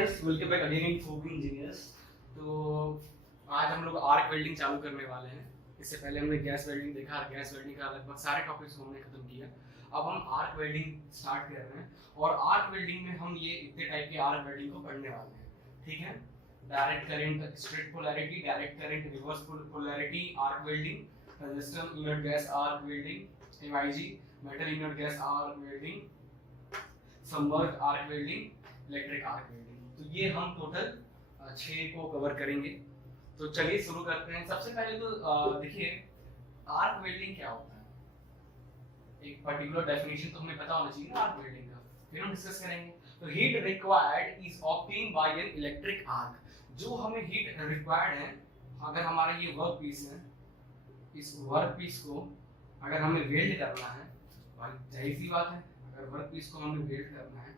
Friends, welcome back again in food engineers. तो आज हम लोग आर्क वेल्डिंग चालू करने वाले हैं। इससे पहले हमने गैस वेल्डिंग देखा, गैस वेल्डिंग का लगभग सारे टॉपिक्स हमने खत्म किया। अब हम आर्क वेल्डिंग स्टार्ट कर रहे हैं और आर्क वेल्डिंग में हम ये इतने टाइप के आर्क वेल्डिंग को पढ़ने वाले हैं, ठीक है। Direct current straight polarity, direct current reverse polarity arc welding, resistance inert gas arc welding, MIG metal inert gas arc welding, submerged arc welding, electric arc welding. तो ये हम टोटल 6 को कवर करेंगे। तो चलिए शुरू करते हैं। सबसे पहले तो देखिए आर्क वेल्डिंग क्या होता है, एक पर्टिकुलर डेफिनेशन तो हमें पता होना चाहिए ना आर्क वेल्डिंग का, फिर हम डिस्कस करेंगे। तो heat required is obtained by an electric arc. जो हमें हीट रिक्वायर्ड है, अगर हमारा ये वर्क पीस है, इस वर्क पीस को अगर हमें वेल्ड करना है, भाई जाहिर सी बात है अगर वर्क पीस को हमें वेल्ड करना है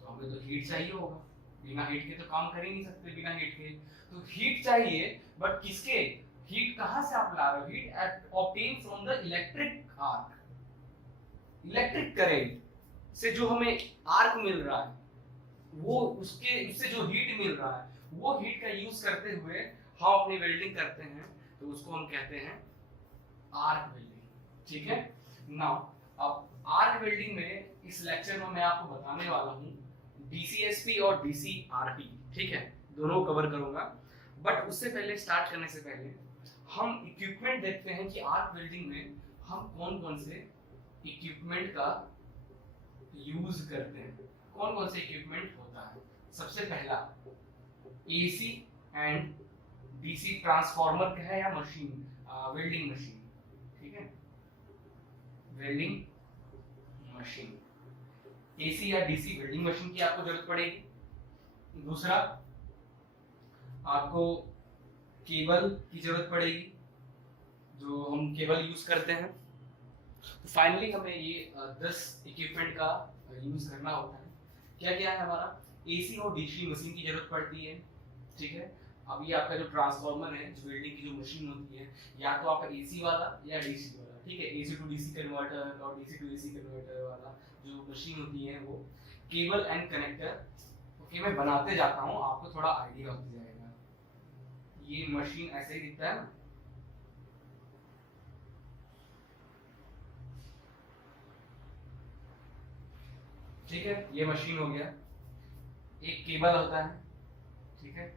तो हमें तो हीट चाहिए होगा। बिना हीट के तो काम कर ही नहीं सकते, बिना हीट के तो हीट चाहिए। बट किसके, हीट कहां से आप ला रहे हो? Heat obtain from the electric arc. Electric current से जो हमें आर्क मिल रहा है, वो उससे जो हीट मिल रहा है, वो हीट का यूज करते हुए हम अपनी वेल्डिंग करते हैं, तो उसको हम कहते हैं आर्क वेल्डिंग, ठीक है। नाउ अब आर्क वेल्डिंग में इस लेक्चर में मैं आपको बताने वाला हूं डीसीएसपी और डीसीआरपी, ठीक है, दोनों को कवर करूंगा। बट उससे पहले, स्टार्ट करने से पहले हम इक्विपमेंट देखते हैं कि आर्क वेल्डिंग में हम कौन कौन से इक्विपमेंट का यूज करते हैं, कौन कौन से इक्विपमेंट होता है। सबसे पहला एसी एंड डीसी ट्रांसफार्मर है या मशीन, वेल्डिंग मशीन, ठीक है, वेल्डिंग मशीन, एसी या डीसी वेल्डिंग मशीन की आपको जरूरत पड़ेगी। दूसरा, आपको केबल की जरूरत पड़ेगी, जो हम केबल यूज करते हैं। तो फाइनली हमें ये 10 इक्विपमेंट का यूज करना होता है। क्या क्या है हमारा, एसी और डीसी मशीन की जरूरत पड़ती है, ठीक है। अब ये आपका जो ट्रांसफार्मर है, जो वेल्डिंग की जो मशीन होती है, या तो आपका एसी वाला या डीसी वाला, ठीक है, एसी टू डीसी कन्वर्टर और डीसी टू एसी कन्वर्टर वाला जो मशीन होती है वो। केबल एंड कनेक्टर, ओके, मैं बनाते जाता हूँ, आपको थोड़ा आइडिया होता जाएगा। ये मशीन ऐसे ही दिखता है ना, ठीक है, ये मशीन हो गया। एक केबल होता है, ठीक है,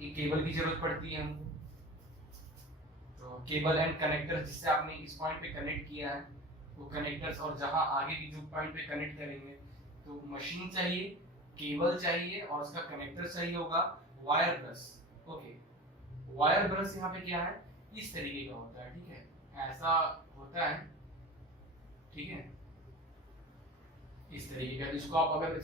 एक केबल की जरूरत पड़ती है हमको। तो केबल एंड कनेक्टर, जिससे आपने इस पॉइंट पे कनेक्ट किया है वो कनेक्टर्स, और जहां आगे भी जो पॉइंट पे कनेक्ट करेंगे, तो मशीन चाहिए, केबल चाहिए और उसका कनेक्टर चाहिए होगा, wire brush, okay. Wire brush यहाँ पे क्या है, इस तरीके का होता है, ठीक है, ऐसा होता है, ठीक है, इस तरीके का। इसको आप अगर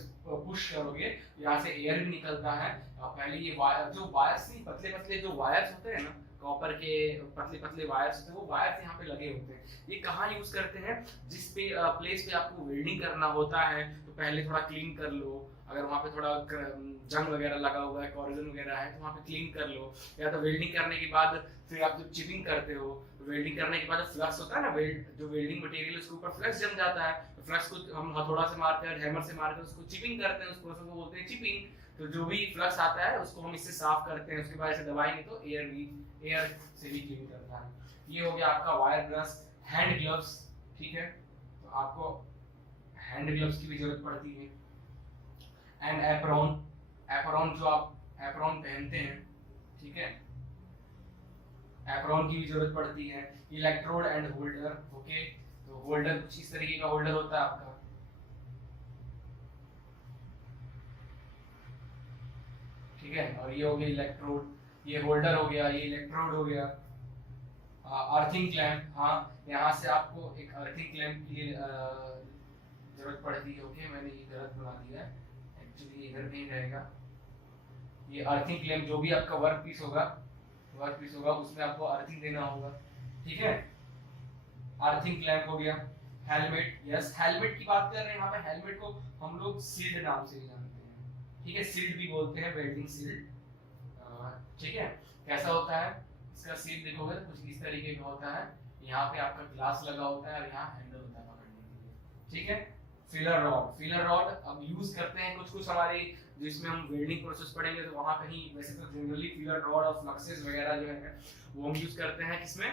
पुश करोगे, यहाँ से एयर भी निकलता है। पहले ये वायर, जो वायर्स नहीं, पतले पतले जो वायर्स होते हैं ना, कॉपर के पतले पतले वायर्स होते हैं, वो वायर्स यहाँ पे लगे होते हैं। ये कहाँ यूज करते हैं, जिस पे प्लेस पे आपको वेल्डिंग करना होता है, तो पहले थोड़ा क्लीन कर लो। अगर वहाँ पे थोड़ा जंग वगैरह लगा हुआ है, कॉरोजन वगैरह है, तो वहाँ पे क्लीन कर लो। या तो वेल्डिंग करने के बाद फिर आप जब चिपिंग करते हो, वेल्डिंग करने के बाद फ्लक्स होता है ना, जो वेल्डिंग मटेरियल, उसके ऊपर फ्लक्स जम जाता है, तो फ्लक्स को हम हथौड़ा से मारते हैं, हैमर से मारकर उसको चिपिंग करते हैं, उस प्रोसेस को बोलते हैं चिपिंग। तो जो भी फ्लक्स आता है उसको हम इससे साफ करते हैं, उसके बाद ऐसे दबाएंगे तो एयर से भी क्लीन करता है। ये हो गया आपका वायर ब्रश। हैंड ग्लव्स, ठीक है, तो आपको हैंड ग्लव्स की भी जरूरत पड़ती है। एंड एप्रॉन, एप्रॉन जो आप एप्रॉन पहनते हैं, ठीक है, एप्रॉन की भी जरूरत पड़ती है। इलेक्ट्रोड एंड होल्डर, ओके, तो होल्डर कुछ इस तरीके का होल्डर होता है आपका, ठीक है, और ये हो गया इलेक्ट्रोड, ये होल्डर हो गया, ये इलेक्ट्रोड हो गया। अर्थिंग क्लैंप, हाँ, यहाँ से आपको एक अर्थिंग क्लैंप की जरूरत पड़ती है, ओके, मैंने ये गलत बना दिया है, एक्चुअली इधर नहीं रहेगा। ये अर्थिंग क्लैंप, जो भी आपका वर्क पीस होगा उसमें आपको अर्थिंग देना होगा, ठीक है। अर्थिंग क्लैंप हो गया। हेलमेट, यस, हेलमेट की बात कर रहे हैं यहाँ पे। हेलमेट को हम लोग सील्ड नाम से जानते हैं, ठीक है, सील्ड भी बोलते हैं, वेल्डिंग सील्ड, ठीक है। कैसा होता है इसका सील, देखोगे कुछ इस तरीके का होता है। यहाँ पे आपका ग्लास लगा होता है और यहाँ हैंडल होता है पकड़ने के लिए, ठीक है। फिलर रॉड अब यूज करते हैं कुछ हमारे जिसमें हम वेल्डिंग प्रोसेस पढ़ेंगे तो वहां कहीं वैसे तो जनरली फिलर रॉड और फ्लक्सेस वगैरह जो है वो हम यूज करते हैं किसमें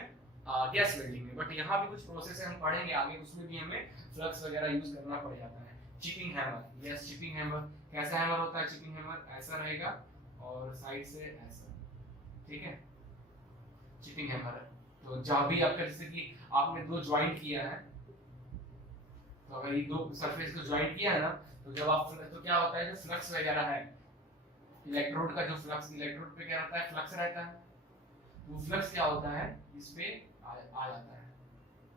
गैस वेल्डिंग में, बट यहाँ भी कुछ प्रोसेस है हम पढ़ेंगे आगे उसमें भी हमें फ्लक्स वगैरह यूज करना पड़ जाता है। Chipping hammer, yes chipping hammer, कैसा हैमर होता है चिपिंग हैमर, ऐसा रहेगा और साइड से ऐसा, ठीक है चिपिंग हैमर है। तो जहां भी आपका जैसे कि आपने दो ज्वाइंट किया है, तो अगर ये दो सरफेस को ज्वाइंट किया है ना, तो जब आप तो क्या होता है जो फ्लक्स वगैरह है इलेक्ट्रोड का, जो फ्लक्स इलेक्ट्रोड पे क्या रहता है फ्लक्स रहता है, वो फ्लक्स क्या होता है इस पे आ जाता है,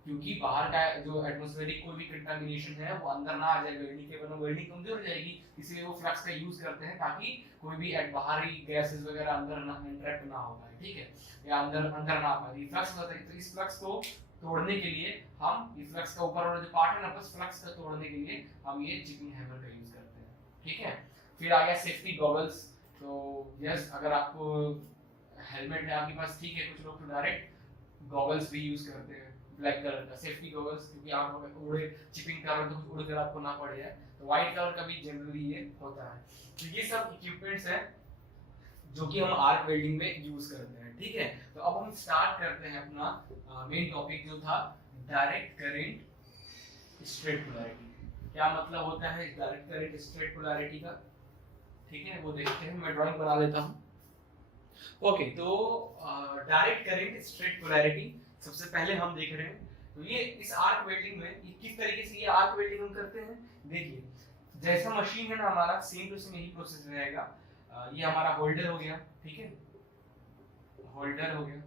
क्योंकि बाहर का जो एटमॉस्फेरिक कोई भी कंटामिनेशन है वो अंदर ना आ जाए वेल्डिंग के, वरना वेल्डिंग कमजोर हो जाएगी, इसलिए वो फ्लक्स का यूज करते हैं ताकि कोई भी बाहरी गैसेस वगैरह अंदर ना इंटरैक्ट ना हो पाए, ठीक है, या अंदर ना आ पाए, फ्लक्स होता है। तो इस फ्लक्स को तोड़ने के लिए हम इस फ्लक्स का ऊपर वाला जो पार्ट है ना बस फ्लक्स का तोड़ने के लिए हम ये चिपिंग हैमर का यूज करते हैं, ठीक है। फिर आ गया सेफ्टी गॉगल्स, तो यस अगर आपको हेलमेट है आपके पास ठीक है, कुछ लोग तो डायरेक्ट गॉगल्स भी यूज करते हैं ब्लैक कलर का सेफ्टी गॉगल्स, क्योंकि आप उड़े चिपिंग कर रहे हो तो उड़कर आपको ना पड़े है, तो व्हाइट कलर का भी जनरली ये होता है। तो ये सब इक्विपमेंट्स हैं जो कि हम आर्क वेल्डिंग में यूज करते हैं, ठीक है। तो अब हम स्टार्ट करते हैं अपना मेन टॉपिक जो था डायरेक्ट करंट स्ट्रेट पोलैरिटी। क्या मतलब होता है डायरेक्ट करंट स्ट्रेट पोलैरिटी का, ठीक है वो देखते हैं, मैं ड्राइंग बना लेता हूं। ओके तो डायरेक्ट करंट स्ट्रेट पोलैरिटी सबसे पहले हम देख रहे हैं, तो ये इस आर्क वेल्डिंग में किस तरीके से ये आर्क वेल्डिंग हम करते हैं। देखिए जैसा मशीन है ना हमारा सेम टू सेम यही प्रोसेस रहेगा। ये हमारा होल्डर हो गया, ठीक है होल्डर हो गया,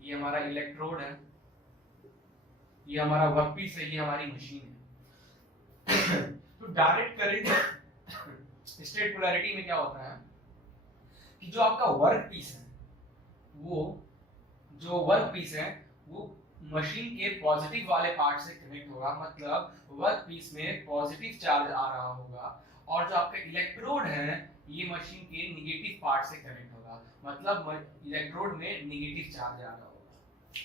ये हमारा इलेक्ट्रोड है, ये हमारा वर्कपीस है, ये हमारी मशीन है। तो डायरेक्ट करंट स्ट्रेट पोलैरिटी में क्या होता है कि जो आपका वर्क पीस है वो जो वर्क पीस है वो मशीन के पॉजिटिव वाले पार्ट से कनेक्ट होगा, मतलब वर्क पीस में पॉजिटिव चार्ज आ रहा होगा, और जो आपका इलेक्ट्रोड है ये मशीन के नेगेटिव पार्ट से कनेक्ट होगा, मतलब इलेक्ट्रोड में नेगेटिव चार्ज आ रहा होगा,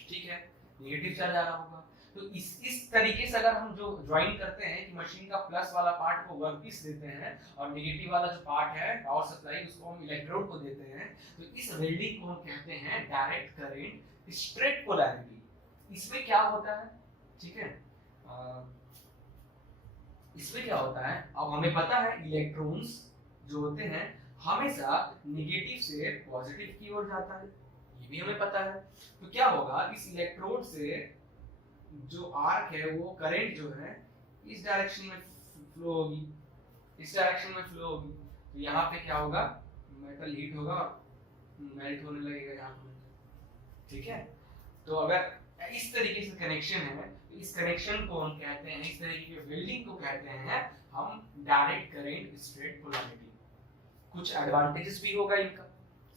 ठीक है नेगेटिव चार्ज आ रहा होगा। तो इस तरीके से अगर हम जो ज्वाइन करते हैं कि मशीन का प्लस वाला पार्ट को वर्कपीस देते हैं और नेगेटिव वाला जो पार्ट है पावर सप्लाई उसको हम इलेक्ट्रोड को देते हैं, तो इस वेल्डिंग को हम कहते हैं डायरेक्ट करंट स्ट्रेट पोलैरिटी। इसमें क्या होता है, ठीक है इसमें क्या होता है, अब हमें पता है इलेक्ट्रॉन्स जो होते हैं हमेशा नेगेटिव से पॉजिटिव की ओर जाता है, ये भी हमें पता है। तो क्या होगा इस इलेक्ट्रोड से जो आर्क है वो करंट जो है इस डायरेक्शन में फ्लो होगी, इस डायरेक्शन में फ्लो होगी, तो यहाँ पे क्या होगा मेटल हीट होगा मेल्ट होने लगेगा यहाँ पे, ठीक है। तो अगर इस तरीके से कनेक्शन है तो इस कनेक्शन को हम कहते हैं, इस तरीके के वेल्डिंग को कहते हैं हम डायरेक्ट करंट स्ट्रेट पोलैरिटी। कुछ एडवांटेजेस भी होगा इनका,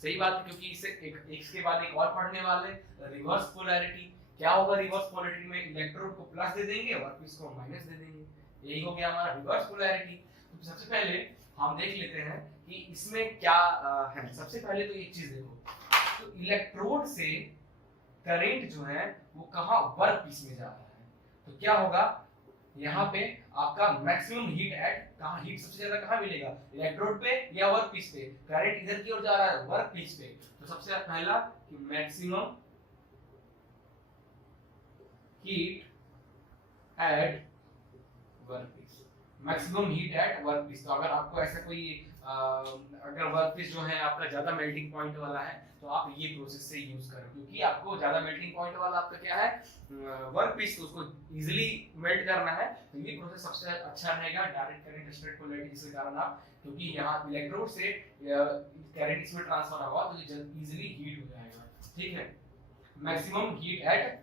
सही बात है, क्योंकि इससे एक के बाद एक और पढ़ने वाले रिवर्स पोलैरिटी। क्या होगा रिवर्स पोलैरिटी में, इलेक्ट्रोड को प्लस दे देंगे और इसको माइनस दे देंगे, यही हो गया हमारा रिवर्स पोलैरिटी। तो सबसे पहले हम देख लेते हैं कि इसमें क्या है। सबसे पहले तो एक चीज देखो, तो इलेक्ट्रोड से करंट जो है वो कहां वर्क पीस में जा रहा है, तो क्या होगा यहाँ पे आपका मैक्सिमम हीट एट कहां, हीट सबसे ज्यादा कहां मिलेगा इलेक्ट्रोड पे या वर्क पीस पे, करंट इधर की ओर जा रहा है वर्क पीस पे, तो सबसे पहला कि maximum heat at workpiece, maximum heat at workpiece. तो अगर आपको ऐसा कोई अगर वर्कपीस जो है आपका ज्यादा मेल्टिंग पॉइंट वाला है तो आप ये प्रोसेस से यूज करें, क्योंकि आपको ज्यादा मेल्टिंग पॉइंट वाला आपका क्या है वर्कपीस, तो उसको इजीली मेल्ट करना है, तो ये प्रोसेस सबसे अच्छा रहेगा डायरेक्ट करंट स्ट्रेट पोलैरिटी, जिसके कारण आप क्योंकि यहाँ इलेक्ट्रोड से करंट इसमें ट्रांसफर होगा तो ये इजीली हीट हो जाएगा, ठीक है। Maximum heat at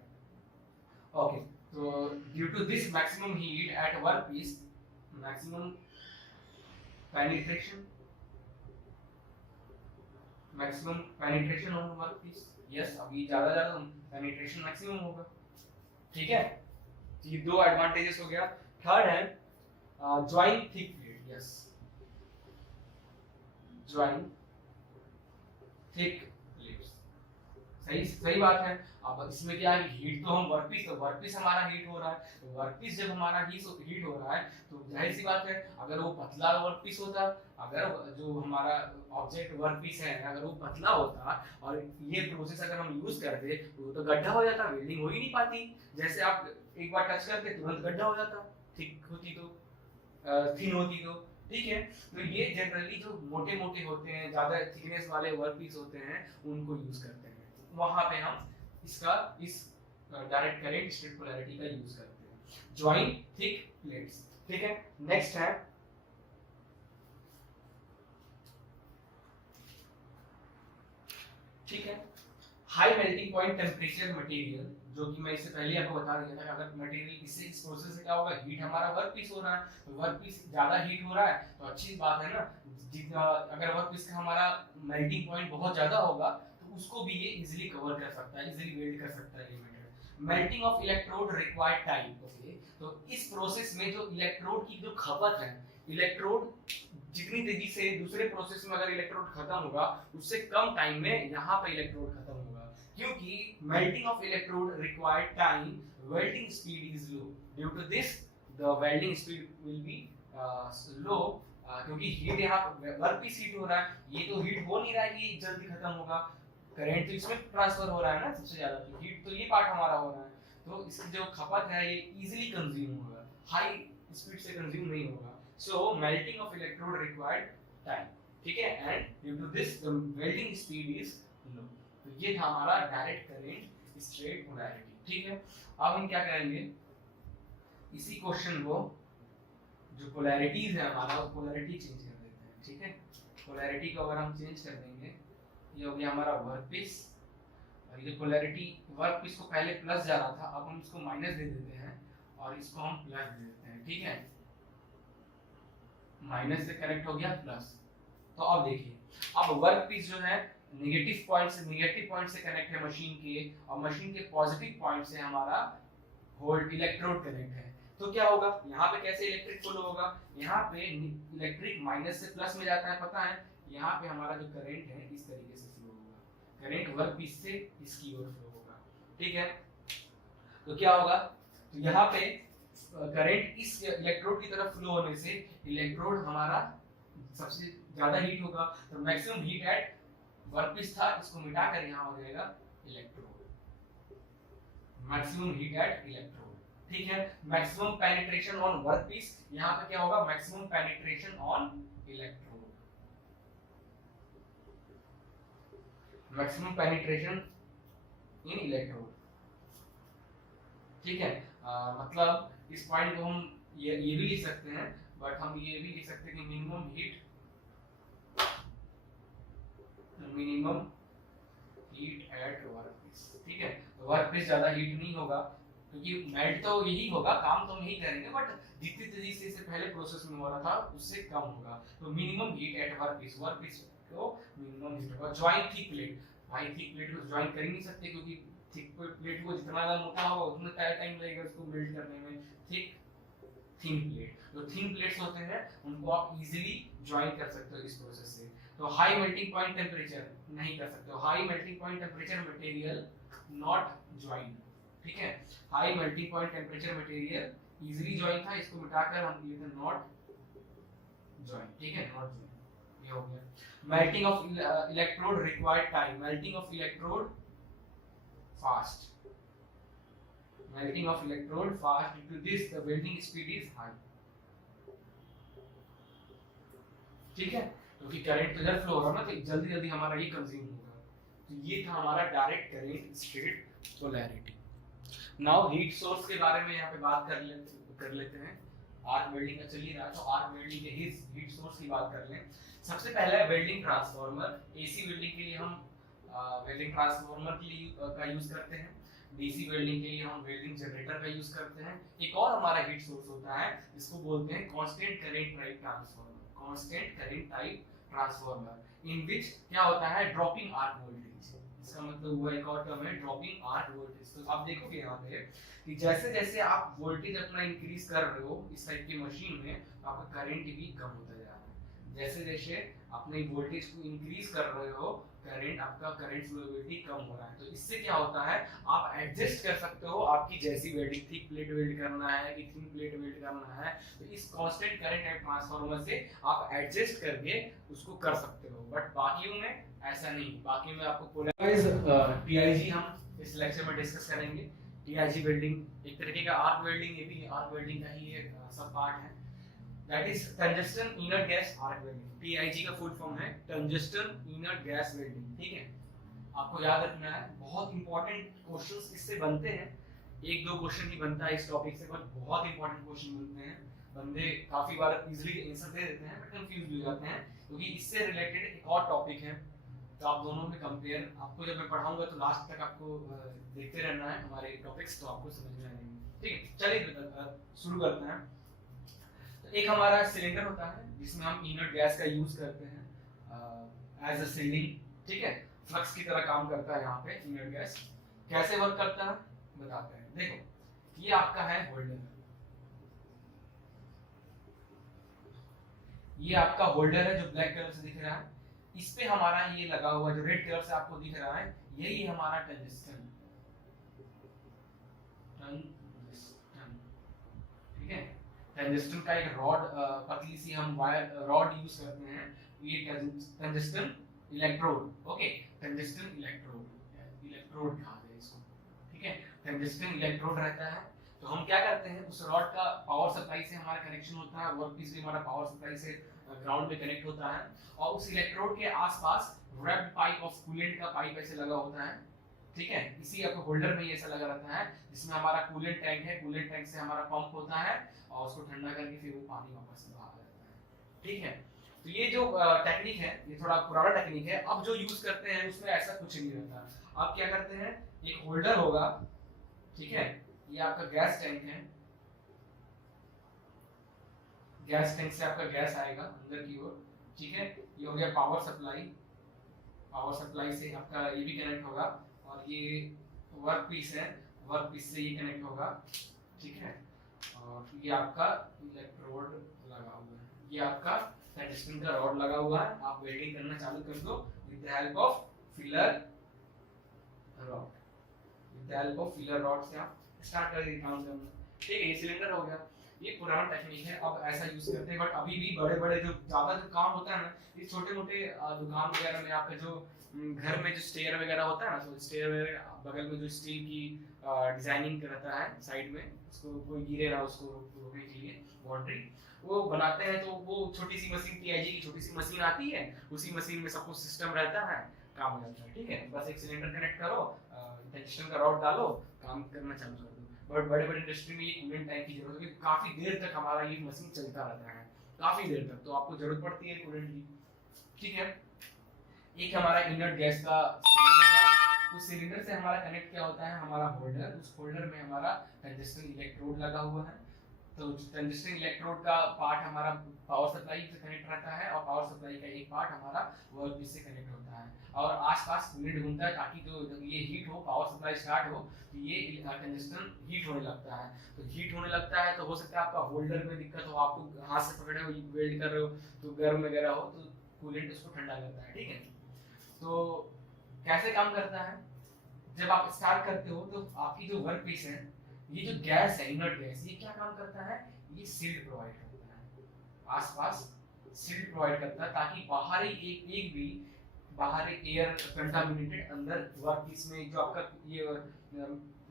okay, so due to this maximum heat at workpiece, maximum penetration on workpiece, yes अभी ज्यादा penetration maximum होगा, ठीक है। ये दो एडवांटेजेस हो गया। थर्ड है join thick plate, yes join thick plates, सही सही बात है। अब इसमें क्या है, हीट तो हम वर्कपीस हमारा हीट हो रहा है, तो वर्कपीस जब हमारा हीट हो रहा है तो जाहिर सी बात है, अगर वो पतला वर्कपीस होता, अगर जो हमारा ऑब्जेक्ट वर्कपीस है अगर वो पतला होता और ये प्रोसेस अगर हम यूज करते तो गड्ढा हो जाता, वेल्डिंग हो ही नहीं पाती। जैसे आप एक बार टच करके तुरंत गड्ढा हो जाता, थिक होती तो, थिन होती तो, ठीक है। तो ये जनरली जो मोटे मोटे होते हैं, ज्यादा थिकनेस वाले वर्कपीस होते हैं, उनको यूज करते हैं, वहां पे हम इसका इस डायरेक्ट करंट स्ट्रेट पोलैरिटी का यूज करते हैं। ज्वाइन थिक प्लेट्स, ठीक है। नेक्स्ट है ठीक है high melting point temperature material, जो कि मैं इससे पहले आपको बता दिया था कि अगर मटेरियल इस प्रोसेस से क्या होगा, हीट हमारा वर्कपीस हो रहा है, तो वर्कपीस ज्यादा हीट हो रहा है तो अच्छी बात है ना, जितना अगर वर्कपीस का हमारा मेल्टिंग पॉइंट बहुत ज्यादा होगा तो उसको भी ये इजीली कवर कर सकता है, इजीली वेल्ड कर सकता है ये material. Melting of electrode required time, okay. तो इस प्रोसेस में जो इलेक्ट्रोड की जो खपत है, इलेक्ट्रोड जितनी तेजी से दूसरे प्रोसेस में अगर इलेक्ट्रोड खत्म होगा उससे कम टाइम में यहाँ पे इलेक्ट्रोड खत्म होगा, क्योंकि melting of electrode required time, welding speed is low, due to this the welding speed will be low, क्योंकि हीट यहाँ वर्कपीस हीट हो रहा है, ये तो हीट हो नहीं रहा है कि जल्दी खत्म होगा, करंट तो इसमें ट्रांसफर हो रहा है ना सबसे ज्यादा, तो हीट तो ये पार्ट हमारा हो रहा है, तो इसकी जो खपत है ये इजीली कंज्यूम होगा, हाई स्पीड से कंज्यूम नहीं होगा। So melting of electrode required time, ठीक है, and due to this the welding speed is low। तो ये था हमारा डायरेक्ट करंट स्ट्रेट पोलैरिटी, ठीक है। अब हम क्या करेंगे, इसी क्वेश्चन को जो पोलैरिटीज है हमारा, पोलैरिटी चेंज कर देते हैं, ठीक है। पोलैरिटी को अगर हम चेंज कर देंगे, ये हो गया हमारा वर्कपीस, और ये पोलैरिटी वर्कपीस को पहले प्लस जा रहा था, अब हम इसको माइनस दे देते हैं और इसको हम प्लस दे देते हैं, ठीक है। माइनस से कनेक्ट हो गया प्लस, तो अब देखिए, अब वर्क पीस जो है नेगेटिव पॉइंट से कनेक्ट है मशीन के, और मशीन के पॉजिटिव पॉइंट से हमारा होल्ड इलेक्ट्रोड कनेक्ट है, तो क्या होगा, यहाँ पे कैसे इलेक्ट्रिक फ्लो होगा, यहाँ पे इलेक्ट्रिक माइनस से प्लस में जाता है, पता है, यहाँ पे हमारा जो करंट है इस तरीके से फ्लो होगा, करंट वर्क पीस से इसकी ओर फ्लो होगा, ठीक है। तो क्या होगा, तो यहाँ पे करंट इस इलेक्ट्रोड की तरफ फ्लो होने से इलेक्ट्रोड हमारा सबसे ज्यादा हीट होगा, तो मैक्सिमम हीट एट वर्कपीस था, इसको मिटाकर यहाँ हो जाएगा electrode, maximum heat at electrode, ठीक है। मैक्सिमम पेनिट्रेशन ऑन वर्कपीस, यहाँ पे क्या होगा, maximum penetration on electrode, maximum penetration in electrode, ठीक है। मतलब इस पॉइंट को हम ये भी लिख सकते हैं, बट हम ये भी लिख सकते हैं कि मिनिमम हीट एट वर्कपीस, ठीक है। तो वर्कपीस ज्यादा हीट नहीं होगा, क्योंकि मेल्ट तो यही होगा, काम तो हम यही करेंगे, बट जितनी तेजी से इससे पहले प्रोसेस में हो रहा था उससे कम होगा, तो minimum heat at workpiece, workpiece को मिनिमम हीट होगा। ज्वाइन थिक प्लेट, भाई थिक प्लेट को ज्वाइन कर ही नहीं सकते, क्योंकि थिक प्लेट को जितना ज्यादा मोटा होगा उतना टाइम लगेगा उसको मेल्ट करने में, थिक थिन प्लेट, जो थिन प्लेट्स होते हैं उनको आप इजीली ज्वाइन कर सकते हो इस प्रोसेस से। तो हाई मेल्टिंग पॉइंट टेंपरेचर नहीं कर सकते हो, high melting point temperature material not join, ठीक है। High melting point temperature material easily join था, इसको मिटाकर हम लिखते हैं नॉट ज्वाइन, ठीक है, नॉट ज्वाइन, ये हो गया। Melting of electrode required time, melting of electrode fast, melting of electrode fast, due to this the welding speed is high, ठीक है, क्योंकि करंट तो इधर फ्लो हो रहा है ना, तो जल्दी जल्दी हमारा ये कंज्यूम होगा। तो ये था हमारा direct current straight polarity. Now heat source के बारे में यहाँ पे बात कर लेते हैं, आर्क वेल्डिंग का चल ही रहा है, तो आर्क वेल्डिंग के हीट सोर्स की बात कर लें। सबसे पहला है वेल्डिंग ट्रांसफार्मर, एसी वेल्डिंग के लिए हम वेल्डिंग ट्रांसफार्मर का यूज करते हैं, डीसी वेल्डिंग के लिए हम वेल्डिंग जनरेटर का यूज करते हैं। एक और हमारा हीट सोर्स होता है जिसको बोलते हैं constant current type transformer, constant current type transformer, in which क्या होता है, ड्रॉपिंग आर्क वोल्टेज, इसका मतलब हुआ एक और टर्म है ड्रॉपिंग आर्क वोल्टेज। तो आप देखोगे यहाँ पे कि जैसे जैसे आप वोल्टेज अपना इंक्रीज कर रहे हो इस टाइप की मशीन में, आपका करंट भी कम होता जा रहा है, जैसे जैसे अपने वोल्टेज को इंक्रीज कर रहे हो, करंट आपका करंट फ्लोबिलिटी कम हो रहा है। तो इससे क्या होता है, आप एडजस्ट कर सकते हो आपकी जैसी वेल्डिंग, थिक प्लेट वेल्ड करना है कि थिन प्लेट वेल्ड करना है, तो इस कांस्टेंट करंट टाइप ट्रांसफार्मर से आप एडजस्ट करके उसको कर सकते हो। बट बाकियों में ऐसा नहीं, बाकी में आपको पोलराइज टीआईजी हम इस लेक्चर में डिस्कस करेंगे। टीआईजी वेल्डिंग एक तरीके का आर्क वेल्डिंग, ये भी आर्क वेल्डिंग का ही एक सब पार्ट है। That is tungsten inert gas arc welding. TIG का फुल फॉर्म है टंगस्टन इनर्ट गैस वेल्डिंग, ठीक है। आपको याद रखना है, बहुत इंपॉर्टेंट क्वेश्चंस इससे बनते हैं। एक दो क्वेश्चन ही बनता है इस टॉपिक से, बट बहुत इंपॉर्टेंट क्वेश्चन बनते हैं। बंदे काफी बार इजीली आंसर दे देते हैं बट कंफ्यूज भी हो जाते हैं, क्योंकि इससे रिलेटेड एक और टॉपिक है। तो आप दोनों में कंपेयर, आपको जब मैं पढ़ाऊंगा तो लास्ट तक आपको देखते रहना है हमारे टॉपिक्स, तो आपको समझ में आएंगे, ठीक है। चलिए शुरू करते हैं। एक हमारा सिलेंडर होता है जिसमें हम इनर्ट गैस का यूज करते हैं एज अ सीलिंग, ठीक है। फ्लक्स की तरह काम करता है यहाँ पे इनर्ट गैस। कैसे वर्क करता है बताते हैं। देखो ये आपका है होल्डर, ये आपका होल्डर है जो ब्लैक कलर से दिख रहा है। इस पे हमारा ये लगा हुआ जो रेड कलर से आपको दिख रहा है, यही हमारा टंगस्टन, ठीक है। टंगस्टन का एक रॉड, पतली सी हम वायर रॉड यूज करते हैं, ये tungsten electrode, okay. Tungsten electrode, electrode कहा इसको, ठीक है। टंगस्टन इलेक्ट्रोड रहता है। तो हम क्या करते हैं, उस रॉड का पावर सप्लाई से हमारा कनेक्शन होता है, वर्कपीस भी हमारा पावर सप्लाई से ग्राउंड पे कनेक्ट होता है, और उस इलेक्ट्रोड के आसपास रैप्ड पाइप ऑफ कूलेंट का पाइप ऐसे लगा होता है, ठीक है। इसी आपको होल्डर में ऐसा लगा रहता है, जिसमें हमारा कूलेंट टैंक है, कूलेंट टैंक से हमारा पंप होता है और उसको ठंडा करके फिर वो पानी वापस बाहर आ जाता है, ठीक है। तो ये जो टेक्निक है ये थोड़ा पुराना टेक्निक है। अब जो यूज करते हैं उसमें ऐसा कुछ नहीं रहता। अब क्या करते हैं, एक होल्डर होगा, ठीक है। ये आपका गैस टैंक है, गैस टैंक से आपका गैस आएगा अंदर की ओर, ठीक है। ये हो गया पावर सप्लाई, पावर सप्लाई से आपका ये भी कनेक्ट होगा, और ये वर्क पीस है, वर्क पीस से ये कनेक्ट होगा, ठीक है। और ये आपका इलेक्ट्रोड लगा हुआ है, ये आपका टंगस्टन का रॉड लगा हुआ है। आप वेल्डिंग करना चालू कर दो with the help of filler rod, with the help of filler rod से आप स्टार्ट कर दें काम करना, ठीक है। ये सिलेंडर हो गया, ये पुराना टेक्निक है, अब ऐसा यूज करते हैं। बट अभी भी बड़े बड़े जो ज्यादा जो काम होता है ना, ये छोटे मोटे दुकान वगैरह में आपका जो घर में जो स्टेयर वगैरह होता है ना, तो स्टेयर वगैरह बगल में जो स्टील की डिजाइनिंग रहता है साइड में, उसको कोई गिरे ना उसको रोकने के लिए बाउंड्री वो बनाते हैं। तो वो छोटी सी मशीन, टीआईजी की छोटी सी मशीन आती है, उसी मशीन में सब कुछ सिस्टम रहता है, काम हो जाता है, ठीक है। बस एक सिलेंडर कनेक्ट करो, टंगस्टन का रॉड डालो, काम करना चालू कर दो। बट बड़े बड़े इंडस्ट्री में ये कूलेंट टैंक की जरूरत है, काफी देर तक हमारा ये मशीन चलता रहता है, काफी देर तक, तो आपको जरूरत पड़ती है कूलेंट की, ठीक है। एक हमारा इनर्ट गैस का सिलेंडर, उस सिलेंडर से हमारा कनेक्ट क्या होता है, हमारा होल्डर, उस होल्डर में हमारा टंगस्टन इलेक्ट्रोड लगा हुआ है। तो टंगस्टन इलेक्ट्रोड का पार्ट हमारा पावर सप्लाई से कनेक्ट रहता है, और पावर सप्लाई का एक पार्ट हमारा वर्कपीस से कनेक्ट होता है, और आसपास कूलेंट घूमता है ताकि जो ये हीट हो, पावर सप्लाई स्टार्ट हो, तो ये टंगस्टन हीट होने लगता है। तो हीट होने लगता है तो हो सकता है आपका होल्डर में दिक्कत हो, आपको हाथ से पकड़े हो, वेल्ड कर रहे हो तो गर्म वगैरह हो, तो कूलेंट उसको ठंडा करता है, ठीक है। तो कैसे काम करता है, जब आप स्टार्ट करते हो तो आपकी जो वर्कपीस है, ये जो गैस है इनर्ट गैस, ये क्या काम करता है, ये शील्ड प्रोवाइड करता है, आसपास शील्ड प्रोवाइड करता है, ताकि बाहरी एक भी बाहरी एयर कंटामिनेटेड अंदर वर्कपीस में जो आपका ये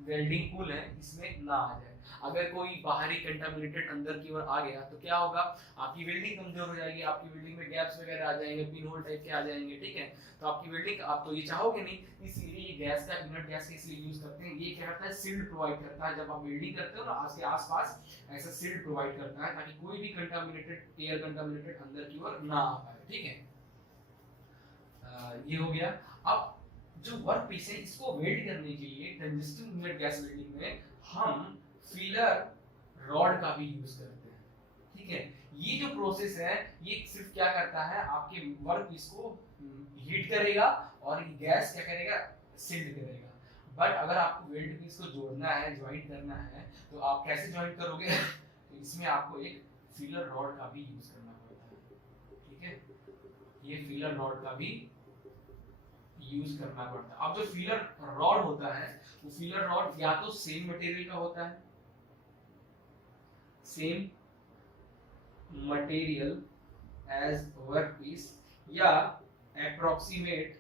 वेल्डिंग कूल है इसमें ना आ जाए। अगर कोई बाहरी कंटामिनेटेड अंदर की ओर आ गया तो क्या होगा, आपकी वेल्डिंग कमजोर हो जाएगी, आपकी वेल्डिंग में गैप्स वगैरह आ जाएंगे, पिन होल टाइप के आ जाएंगे, ठीक है। तो आपकी वेल्डिंग आप तो ये चाहोगे नहीं, इसीलिए गैस का इनर्ट गैस का इसलिए यूज करते हैं। ये क्या करता है, शील्ड प्रोवाइड करता है। जब आप वेल्डिंग करते हो ना, आपके आसपास ऐसा शील्ड प्रोवाइड करता है ताकि कोई भी कंटामिनेटेड एयर कंटामिनेटेड अंदर की ओर ना आ पाए, ठीक है। ये हो गया। अब जो वर्क पीस है इसको वेल्ड करने के लिए टंगस्टन इनर्ट गैस वेल्डिंग में हम फीलर रॉड का भी यूज करते हैं, ठीक है। ये जो प्रोसेस है ये सिर्फ क्या करता है, आपके वर्क पीस को हीट करेगा और गैस क्या करेगा, सील्ड करेगा। बट अगर आपको वेल्ड पीस को जोड़ना है, ज्वाइंट करना है, तो आप कैसे ज्वाइंट करोगे तो इसमें आपको एक फीलर रॉड का भी यूज करना पड़ता है, ठीक है। ये फीलर रॉड का भी यूज करना पड़ता है। अब जो फीलर रॉड होता है वो फीलर रॉड या तो सेम मटेरियल का होता है, सेम मटेरियल एज वर्कपीस, या अप्रोक्सीमेट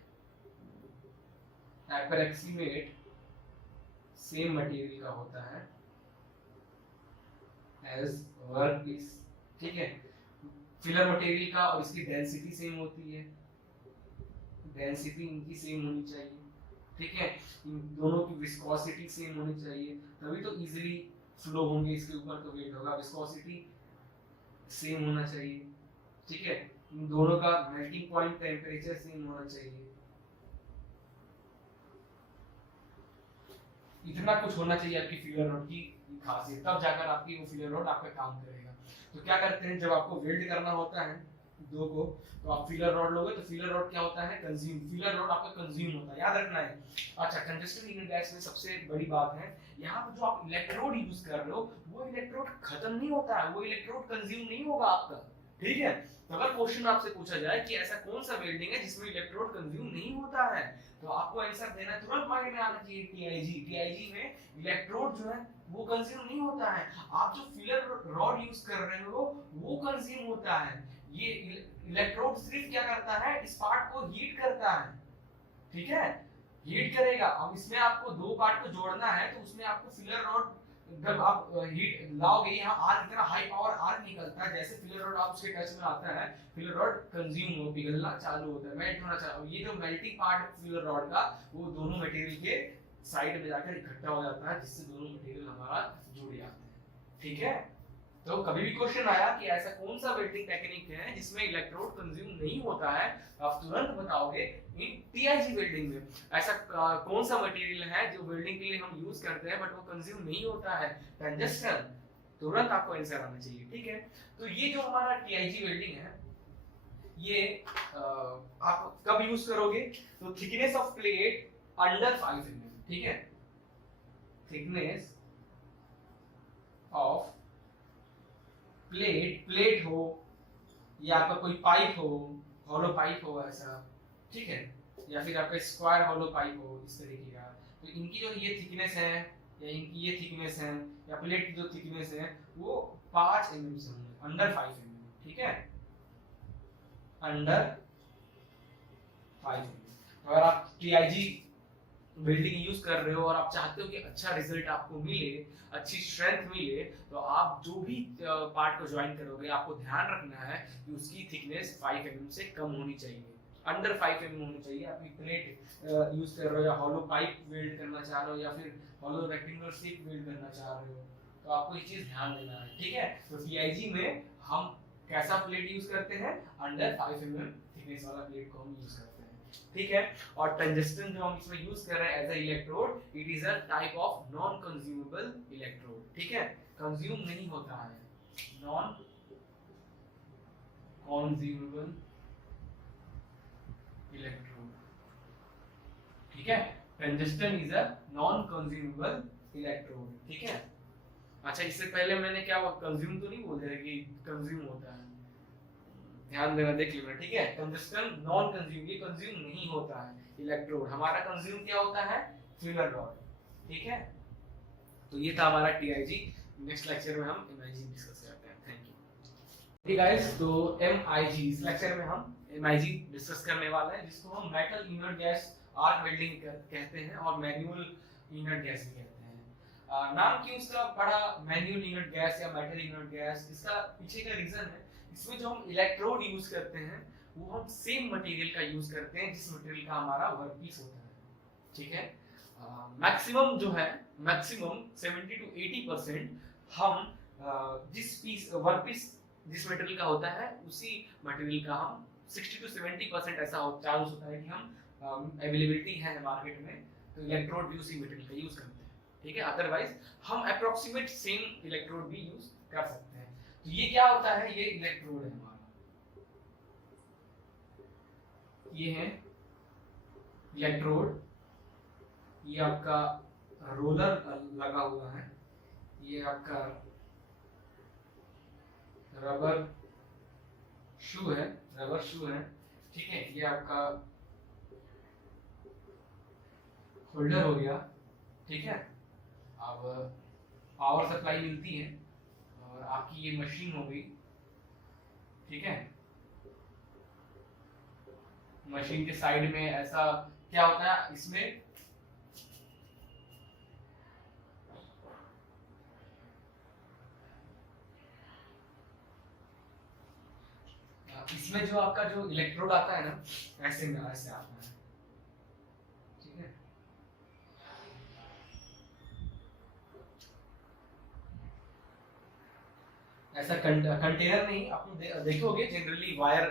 सेम मटेरियल का होता है एज वर्कपीस। ठीक है, फिलर मटेरियल का और इसकी डेंसिटी सेम होती है, डेंसिटी इनकी सेम होनी चाहिए। ठीक है, इन दोनों की विस्कोसिटी सेम होनी चाहिए, तभी तो इजीली फ्लो होंगे इसके ऊपर, तो वेट होगा। विस्कोसिटी सेम होना चाहिए। ठीक है, इन दोनों का मेल्टिंग पॉइंट टेम्परेचर सेम होना चाहिए। इतना कुछ होना चाहिए आपकी फीलर रॉड की खासियत, तब जाकर आपकी वो फीलर रॉड आपका काम करेगा। तो क्या करते हैं, जब आपको वेल्ड करना होता है दो को, तो आप फीलर रॉड लोगे, तो फीलर रॉड क्या होता है, कंज्यूम, फीलर रॉड आपका कंज्यूम होता है, याद रखना है। अच्छा, कंजस्टेड इनर गैस में सबसे बड़ी बात है, यहाँ पे जो आप इलेक्ट्रोड यूज कर रहे हो वो इलेक्ट्रोड खत्म नहीं होता है, वो इलेक्ट्रोड कंज्यूम नहीं होगा आपका। ठीक है, तो अगर क्वेश्चन आपसे पूछा जाए कि ऐसा कौन सा वेल्डिंग है जिसमें इलेक्ट्रोड कंज्यूम नहीं होता है, तो आपको आंसर देना तुरंत माइंड में आना चाहिए टीआईजी। टीआईजी में इलेक्ट्रोड जो है वो कंज्यूम नहीं होता है, आप जो फिलर रॉड यूज कर रहे हो वो कंज्यूम होता है। ये इलेक्ट्रोड सिर्फ क्या करता है, इस पार्ट को हीट करता है। ठीक है, हीट करेगा। अब इसमें आपको दो पार्ट को जोड़ना है, तो उसमें आपको फिलर रॉड जब आप हीट लाओगे, यहाँ आर इतना हाई पावर आर निकलता है, जैसे फिलर रॉड आप उसके टच में आता है, फिलर रॉड कंज्यूम हो, पिघलना चालू होता है, मेल्ट होना चालू। ये जो मेल्टिंग पार्ट है फिलर रॉड का, वो दोनों मटेरियल के साइड में जाकर इकट्ठा हो जाता है, जिससे दोनों मटेरियल हमारा जुड़ जाते हैं। ठीक है, तो कभी भी क्वेश्चन आया कि ऐसा कौन सा वेल्डिंग टेक्निक है जिसमें इलेक्ट्रोड कंज्यूम नहीं होता है, आप तुरंत बताओगे इन टीआईजी वेल्डिंग में ऐसा कौन सा मटेरियल है जो वेल्डिंग के लिए हम यूज करते हैं बट वो कंज्यूम नहीं होता है, टंगस्टन। तुरंत आपको आंसर आना चाहिए। ठीक है, तो ये जो हमारा टीआईजी वेल्डिंग है, ये आप कब यूज करोगे, तो thickness of plate under 5 mm। ठीक है, थिकनेस ऑफ प्लेट हो या आपका कोई पाइप हो, हॉलो पाइप हो ऐसा, ठीक है, या फिर आपका स्क्वायर हॉलो पाइप हो इस तरीके का, तो इनकी जो ये थिकनेस है या इनकी ये थिकनेस है या प्लेट की जो थिकनेस है वो 5 mm से होंगे, अंडर 5 mm। ठीक है, अंडर 5 mm। अगर आप टीआईजी बिल्डिंग यूज कर रहे हो और आप चाहते हो कि अच्छा रिजल्ट आपको मिले, अच्छी स्ट्रेंथ मिले, तो आप जो भी पार्ट को ज्वाइन करोगे आपको ध्यान रखना है कि उसकी थिकनेस 5 mm से कम होनी चाहिए, अंडर 5 mm होनी चाहिए। आप प्लेट यूज कर रहे हो या हॉलो पाइप वेल्ड करना चाह रहे हो या फिर हॉलो रेक्टेंगुलर शेप वेल्ड करना चाह रहे हो, तो आपको ये चीज ध्यान देना है। ठीक है, तो टीआईजी में हम कैसा प्लेट यूज करते हैं, अंडर 5 mm थिकनेस वाला प्लेट को हम यूज करते हैं। ठीक है, और टंगस्टन जो हम इसमें यूज कर रहे हैं as a electrode, it is a type of non consumable electrode. ठीक है, कंज्यूम नहीं होता है, नॉन कंज्यूमेबल इलेक्ट्रोड। ठीक है, tungsten is a non consumable electrode. ठीक है, अच्छा इससे पहले मैंने क्या कंज्यूम तो नहीं बोल दिया कि कंज्यूम होता है, ध्यान देना, देख लेना। ठीक है, टंगस्टन नॉन कंज्यूम, ये कंज्यूम नहीं होता है इलेक्ट्रोड, हमारा कंज्यूम क्या होता है, फिलर रॉड। ठीक है, तो ये था हमारा टीआईजी। नेक्स्ट लेक्चर में हम एमआईजी डिस्कस करते हैं। Thank you. ठीक गाइस, तो एमआईजी, इस लेक्चर में हम एमआईजी डिस्कस करने वाले हैं, जिसको हम metal inert gas arc welding कहते हैं और मैनुअल इनर्ट गैस भी कहते हैं। नाम क्यों इसका पड़ा मैनुअल इनर्ट गैस या मेटल इनर्ट गैस, इसका पीछे का रीजन है, इसमें जो हम इलेक्ट्रोड यूज करते हैं वो हम सेम मटेरियल का यूज करते हैं जिस मटेरियल का हमारा वर्कपीस होता है। ठीक है, मैक्सिमम जो है, मैक्सिमम 70 to 80% हम जिस पीस वर्कपीस जिस मटेरियल का होता है उसी मटेरियल का हम 60 to 70% ऐसा चांस होता है कि हम अवेलेबिलिटी है मार्केट में, तो इलेक्ट्रोड भी उसी मटेरियल का यूज करते हैं। ठीक है, अदरवाइज हम अप्रोक्सीमेट सेम इलेक्ट्रोड भी यूज कर सकते हैं। तो ये क्या होता है, ये इलेक्ट्रोड है हमारा, ये है इलेक्ट्रोड, ये आपका रोलर लगा हुआ है, ये आपका रबर शू है, ठीक है, ये आपका होल्डर हो गया। ठीक है, अब पावर सप्लाई मिलती है और आपकी ये मशीन हो गई। ठीक है, मशीन के साइड में ऐसा क्या होता है, इसमें जो आपका जो इलेक्ट्रोड आता है ना, ऐसे में ऐसे आता है। ठीक है, ऐसा कंटेनर नहीं, आप देखोगे जनरली वायर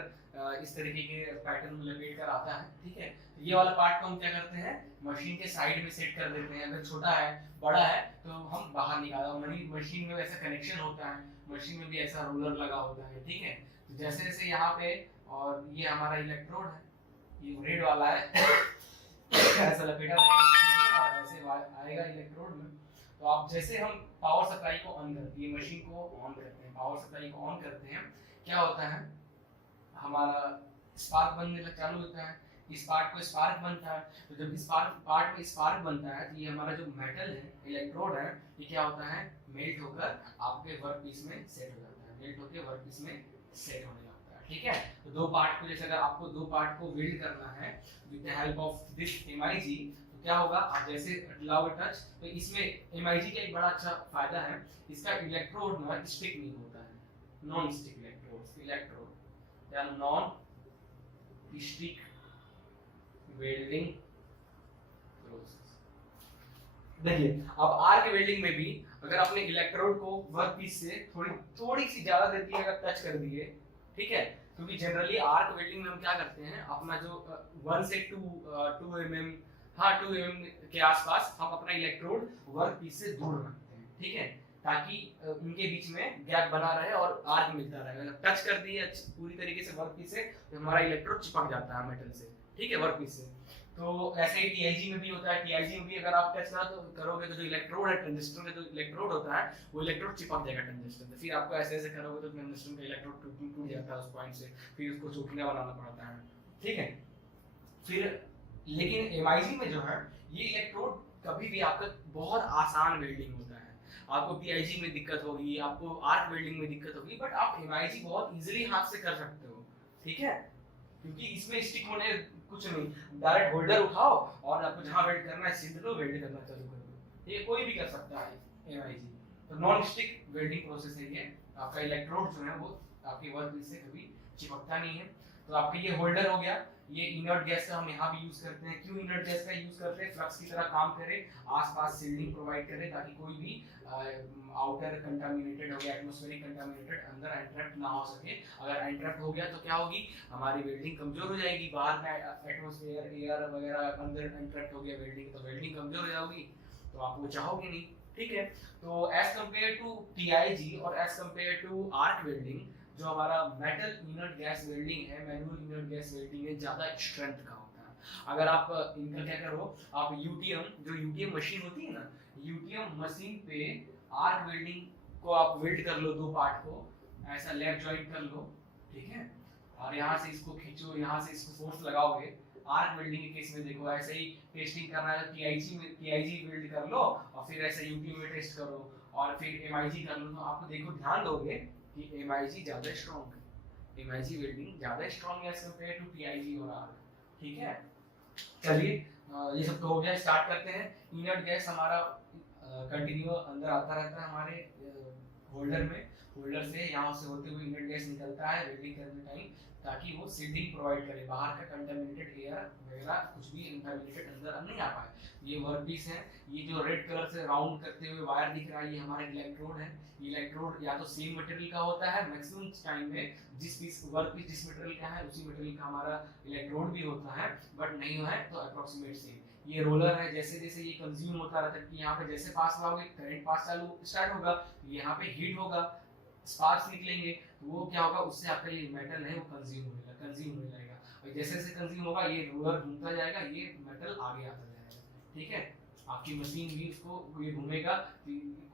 इस तरीके के पैटर्न में लपेट कर आता है। ठीक है, तो ये वाला पार्ट को हम क्या करते हैं, मशीन के साइड में सेट कर देते हैं। अगर छोटा है बड़ा है तो हम बाहर निकाल, मशीन में ऐसा कनेक्शन होता है, मशीन में भी ऐसा रोलर लगा होता है। ठीक है, तो जैसे जैसे यहाँ पे, और ये हमारा इलेक्ट्रोड है, ये रेड वाला है ऐसा लपेटा रहेगा और ऐसे आएगा इलेक्ट्रोड में। तो आप जैसे हम पावर सप्लाई को ऑन करते हैं, मशीन को ऑन करते हैं, पावर सप्लाई को ऑन करते हैं, क्या होता है, हमारा स्पार्क बनने लग चालू होता है। इस पार्ट को स्पार्क बनता है, तो जब इस पार्ट में स्पार्क बनता है तो ये हमारा जो मेटल है, इलेक्ट्रोड है, ये क्या होता है, मेल्ट होकर आपके वर्क पीस में सेट हो जाता है, मेल्ट होकर वर्क पीस में सेट होने लगता है। ठीक है, तो दो पार्ट को, जैसे अगर आपको दो पार्ट को वेल्ड करना है with the help of this MIG, तो क्या होगा, आप जैसे लाओ टच, तो इसमें एमआईजी का एक बड़ा अच्छा फायदा है, इसका इलेक्ट्रोड ना स्टिक नहीं होता है, नॉन स्टिक इलेक्ट्रोड या नॉन स्टिक वेल्डिंग प्रोसेस। देखिए, अब आर्क वेल्डिंग में भी अगर आपने इलेक्ट्रोड को वर्क पीस से थोड़ी सी ज्यादा देर के लिए अगर टच कर दिए, ठीक है, क्योंकि जनरली आर्क वेल्डिंग में हम क्या करते हैं, अपना जो 1 से 2 mm, हाँ 2 mm के आसपास हम अपना इलेक्ट्रोड वर्क पीस से दूर रखते हैं। ठीक है, ताकि उनके बीच में गैप बना रहे और आर्क मिलता रहे। अगर टच कर दिए पूरी तरीके से वर्क पीस से, तो हमारा इलेक्ट्रोड चिपक जाता है मेटल से। ठीक है, वर्क पीस से। तो ऐसे ही टीआईजी में भी होता है, टीआईजी में भी अगर आप टच ना तो करोगे तो जो इलेक्ट्रोड है, टंगस्टन का जो इलेक्ट्रोड होता है, वो इलेक्ट्रोड चिपक जाएगा टंगस्टन से। फिर आपको ऐसे ऐसे करोगे तो टंगस्टन का इलेक्ट्रोड टूट जाता है उस पॉइंट से, फिर उसको चोटियां बनाना पड़ता है। ठीक है, फिर लेकिन एमआईजी में जो है, ये इलेक्ट्रोड कभी भी आपका बहुत आसान वेल्डिंग होता है। आपको पीआईजी में दिक्कत होगी, आपको आर्क वेल्डिंग में दिक्कत होगी, बट आप एमआईजी बहुत इजीली हाथ से कर सकते हो। ठीक है, क्योंकि इसमें स्टिक होने कुछ नहीं, डायरेक्ट होल्डर उठाओ और आपको जहां वेल्ड करना है सीध लो, वेल्ड करना चालू कर दो। ये कोई भी कर सकता है एमआईजी, तो नॉन स्टिक वेल्डिंग प्रोसेस है ये। आपका इलेक्ट्रोड जो है वो आपके वर्क पीस से कभी चिपकता नहीं है। तो आपका ये होल्डर हो गया। ये इनर्ट गैस का हम यहाँ भी यूज करते हैं। क्यों इनर्ट गैस का यूज करते हैं, फ्लक्स की तरह काम करे, आसपास सील्डिंग प्रोवाइड करे, ताकि कोई भी आउटर कंटामिनेटेड हो गया, एटमॉस्फेरिक कंटामिनेटेड अंदर एंट्रैप्ट ना हो सके। अगर एंट्रैप्ट हो गया तो क्या होगी, हमारी वेल्डिंग कमजोर हो जाएगी। बाहर का एटमॉस्फेयर, एयर वगैरह अंदर एंट्रैप्ट हो गया वेल्डिंग, तो वेल्डिंग कमजोर हो जाएगी, तो आप वो चाहोगे नहीं। ठीक है, तो एज कंपेयर टू टीआईजी और as compare to arc welding, जो हमारा मेटल इनर्ट गैस वेल्डिंग है, मैनुअल इनर्ट गैस वेल्डिंग है, ज्यादा स्ट्रेंथ का होता है। अगर आप इनका क्या करो, आप यूटीएम, जो यूटीएम मशीन होती है ना, यूटीएम मशीन पे आर्क वेल्डिंग को आप वेल्ड कर लो, दो पार्ट को ऐसा लेफ्ट जॉइंट कर लो। ठीक है, और यहाँ से इसको खींचो, यहाँ से इसको फोर्स लगाओगे। आर्क वेल्डिंग के केस में देखो, ऐसे ही टेस्टिंग करना है, टीआईजी वेल्ड कर लो और फिर ऐसे यूटीएम में टेस्ट करो और फिर एमआईजी कर लो। तो आपको देखो, ध्यान दोगे कि एमआईजी ज्यादा स्ट्रांग है, एमआईजी वेल्डिंग ज्यादा स्ट्रांग है एज कंपेयर टू टीआईजी और आर्क। ठीक है, चलिए ये सब तो हो गया, स्टार्ट करते हैं। इनर्ट गैस हमारा कंटिन्यू अंदर आता रहता है हमारे होल्डर में, होल्डर से यहाँ से होते हुए इनर्ट गैस निकलता है वेल्डिंग करने टाइम, ताकि वो सील्डिंग प्रोवाइड करे, बाहर का कंटामिनेटेड एयर वगैरह कुछ भी कंटामिनेटेड अंदर नहीं आ पाए। ये वर्क पीस है, ये जो रेड कलर से राउंड करते हुए वायर दिख रहा है, ये हमारा इलेक्ट्रोड है। इलेक्ट्रोड या तो सेम मटेरियल का होता है, मैक्सिमम टाइम में जिस पीस वर्क पीस जिस मटेरियल का है उसी मटेरियल का हमारा इलेक्ट्रोड भी होता है, बट नहीं है तो अप्रोक्सीमेट सेम। ये रोलर है, जैसे जैसे ये कंज्यूम होता रहता है कि यहाँ पे जैसे पास लाओगे करंट पास चालू स्टार्ट होगा, यहाँ पे हीट होगा, स्पार्क्स निकलेंगे, तो वो क्या होगा, उससे आपका ये मेटल है वो कंज्यूम होने लगेगा। और जैसे जैसे कंज्यूम होगा, ये रोलर घूमता जाएगा, ये मेटल आगे आता जाएगा। ठीक है, आपकी मशीन भी उसको, ये घूमेगा,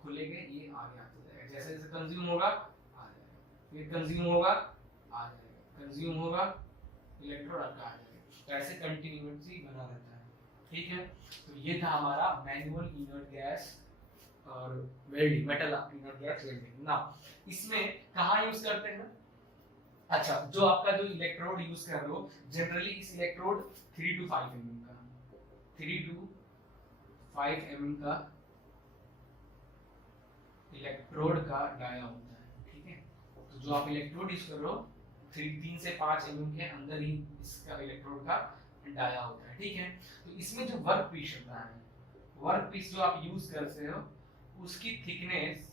खुलेंगे, ये आगे आता जाएगा। जैसे जैसे कंज्यूम होगा आ जाएगा, फिर कंज्यूम होगा आ जाएगा, कंज्यूम होगा इलेक्ट्रोड आपका आ जाएगा। तो ऐसे कंटिन्यूटी बना रहता है, ठीक है। तो ये था हमारा मैनुअल इनर्ट गैस और welding, metal inert gas welding ना। इसमें कहाँ यूज करते हैं? अच्छा, जो आपका जो इलेक्ट्रोड यूज कर रहे हो, जनरली इस इलेक्ट्रोड 3 to 5 mm का 3 to 5 mm का इलेक्ट्रोड का डाया होता है, ठीक है। तो जो आप इलेक्ट्रोड यूज कर रहे हो 3 से 5 mm के अंदर ही इसका इलेक्ट्रोड का डाया होता है, ठीक है। तो इसमें जो वर्क पीस होता है, वर्क पीस जो आप यूज करते हो उसकी थिकनेस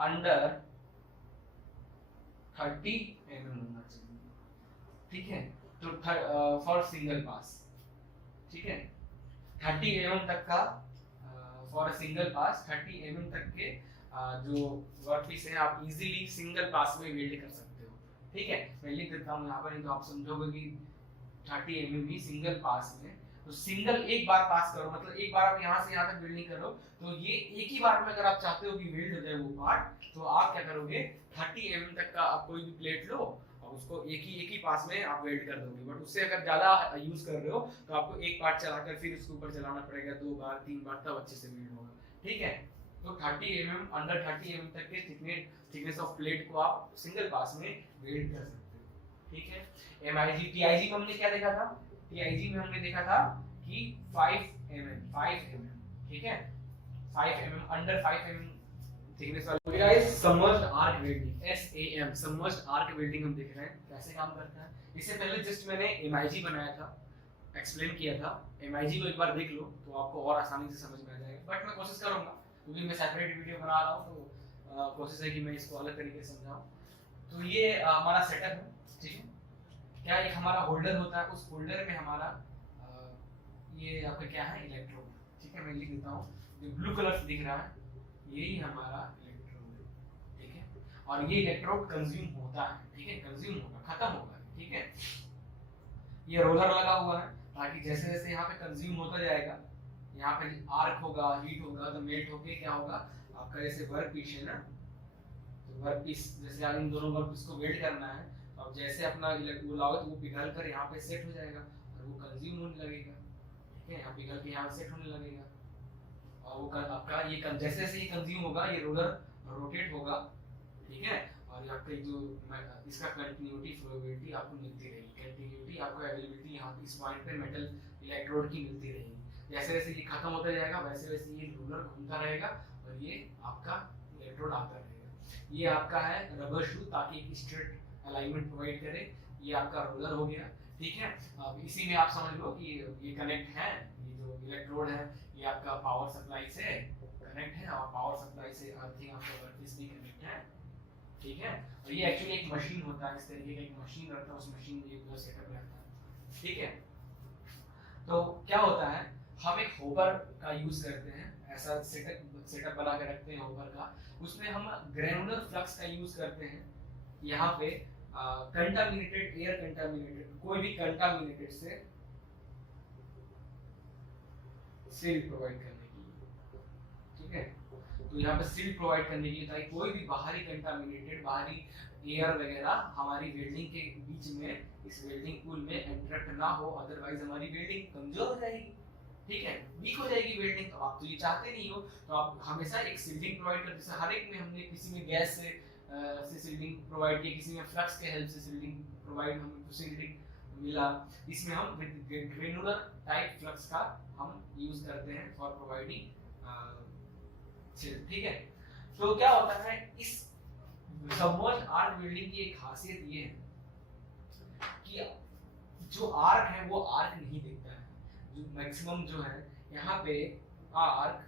अंडर 30 mm होना चाहिए, ठीक है। तो फॉर सिंगल पास, ठीक है, 30 mm तक का फॉर सिंगल पास 30 mm तक के जो वर्क पीस है आप इजीली सिंगल पास में वेल्ड कर सकते हो, ठीक है। मैं लिख देता हूँ यहाँ पर, नहीं तो आप समझोगे कि 30 mm ही सिंगल पास में। तो सिंगल एक बार पास करो, मतलब एक बार आप यहाँ से यहाँ तक वेल्डिंग करो, तो ये एक ही बार में अगर आप चाहते हो कि वेल्ड हो जाए वो पार्ट, तो आप क्या करोगे 30 mm तक का आप कोई भी प्लेट लो और उसको एक ही पास में आप वेल्ड कर दोगे। बट उससे अगर ज्यादा यूज कर रहे हो तो आपको एक पार्ट चलाकर फिर उसके ऊपर चलाना पड़ेगा 2 बार 3 बार, तब अच्छे से वेल्ड होगा, ठीक है। तो 30 mm अंडर 30 mm तक के थिकनेस ऑफ प्लेट को आप सिंगल पास में वेल्ड कर सकते हो, ठीक है। MIG TIG में हमने क्या देखा था? TIG में हमने देखा था कि 5 mm, ठीक है, 5 mm अंडर 5 mm थिकनेस वाली। Guys submerged arc welding SAM submerged arc welding हम देख रहे हैं कैसे काम करता है। इससे पहले जस्ट मैंने MIG बनाया था, एक्सप्लेन किया था। MIG को एक बार देख लो तो आपको और आसानी से समझ में आ जाएगा, बट मैं कोशिश करूंगा क्योंकि मैं सेपरेट वीडियो बना रहा हूं, तो कोशिश है कि मैं इसको अलग तरीके से समझाऊं। तो ये हमारा सेटअप है, ठीक है। क्या एक हमारा होल्डर होता है, उस होल्डर में हमारा ये आपका क्या है इलेक्ट्रोड, ठीक है। मैं लिख देता हूँ, जो ब्लू कलर से दिख रहा है यही हमारा इलेक्ट्रोड है, ठीक है। और ये इलेक्ट्रोड कंज्यूम होता है, ठीक है, कंज्यूम होगा, खत्म होगा, ठीक है। ये रोलर लगा हुआ है ताकि जैसे जैसे यहाँ पे कंज्यूम होता जाएगा, यहाँ पे आर्क होगा, हीट होगा, तो मेल्ट होके क्या होगा आपका, जैसे वर्क पीस है ना, तो वर्क पीस जैसे आप इन दोनों वर्क पीस को वेल्ड करना है, तो अब जैसे अपना वो लाओगे तो वो पिघल कर यहाँ पे सेट हो जाएगा और वो कंज्यूम होने लगेगा, ठीक है। यहाँ पिघल के यहाँ सेट होने लगेगा और वो आपका ये जैसे जैसे ये कंज्यूम होगा ये रोलर रोटेट होगा, ठीक है। और आपका जो इसका कंटिन्यूटी फ्लोबिलिटी आपको मिलती रहेगी, कंटिन्यूटी आपको अवेलेबिलिटी यहाँ पे इस पॉइंट पे मेटल इलेक्ट्रोड की मिलती रहेगी। जैसे जैसे ये खत्म होता जाएगा वैसे वैसे ये रोलर घूमता रहेगा और ये आपका इलेक्ट्रोड आता रहेगा। ये आपका है रबर शू, ताकि एक स्ट्रेट अलाइनमेंट प्रोवाइड करे। ये आपका रोलर हो गया, ठीक है। अब इसी में आप समझ लो कि ये कनेक्ट है, ये जो इलेक्ट्रोड है ये आपका पावर सप्लाई से कनेक्ट है और पावर सप्लाई से अर्थिंग आपका वर्कपीस भी कनेक्ट है, ठीक है। और ये एक्चुअली एक मशीन होता है, इस तरीके का एक मशीन रहता है, उस मशीन में ये पूरा सेटअप रहता है, ठीक है। तो क्या होता है, हम एक होपर का यूज करते हैं, ऐसा सेटअप बना के रखते हैं होपर का, उसमें हम ग्रेनुलर फ्लक्स का यूज करते हैं। यहाँ पे कंटामिनेटेड एयर, कंटामिनेटेड कोई भी कंटामिनेटेड से सील प्रोवाइड करने के लिए, ठीक है। तो यहाँ पे सील प्रोवाइड करने के लिए ताकि कोई भी बाहरी कंटामिनेटेड बाहरी एयर वगैरह हमारी वेल्डिंग के बीच में, इस वेल्डिंग पूल में इंटरेक्ट ना हो, अदरवाइज हमारी वेल्डिंग कमजोर हो जाएगी, ठीक है, वीक हो जाएगी वेल्डिंग। तो आप तो ये चाहते नहीं हो, तो आप हमेशा एक सील्डिंग प्रोवाइड करते, जैसे हर एक में हमने किसी में गैस से सील्डिंग प्रोवाइड की, किसी में फ्लक्स के हेल्प से सील्डिंग प्रोवाइड हमको सील्डिंग मिला। इसमें हम ग्रेनुलर टाइप फ्लक्स का हम यूज करते हैं फॉर प्रोवाइडिंग, ठीक है। तो क्या होता है, इस सबमर्ज्ड आर्क वेल्डिंग की एक खासियत ये है कि जो आर्क है वो आर्क नहीं दिखता है, जो मैक्सिमम जो है यहाँ पे आर्क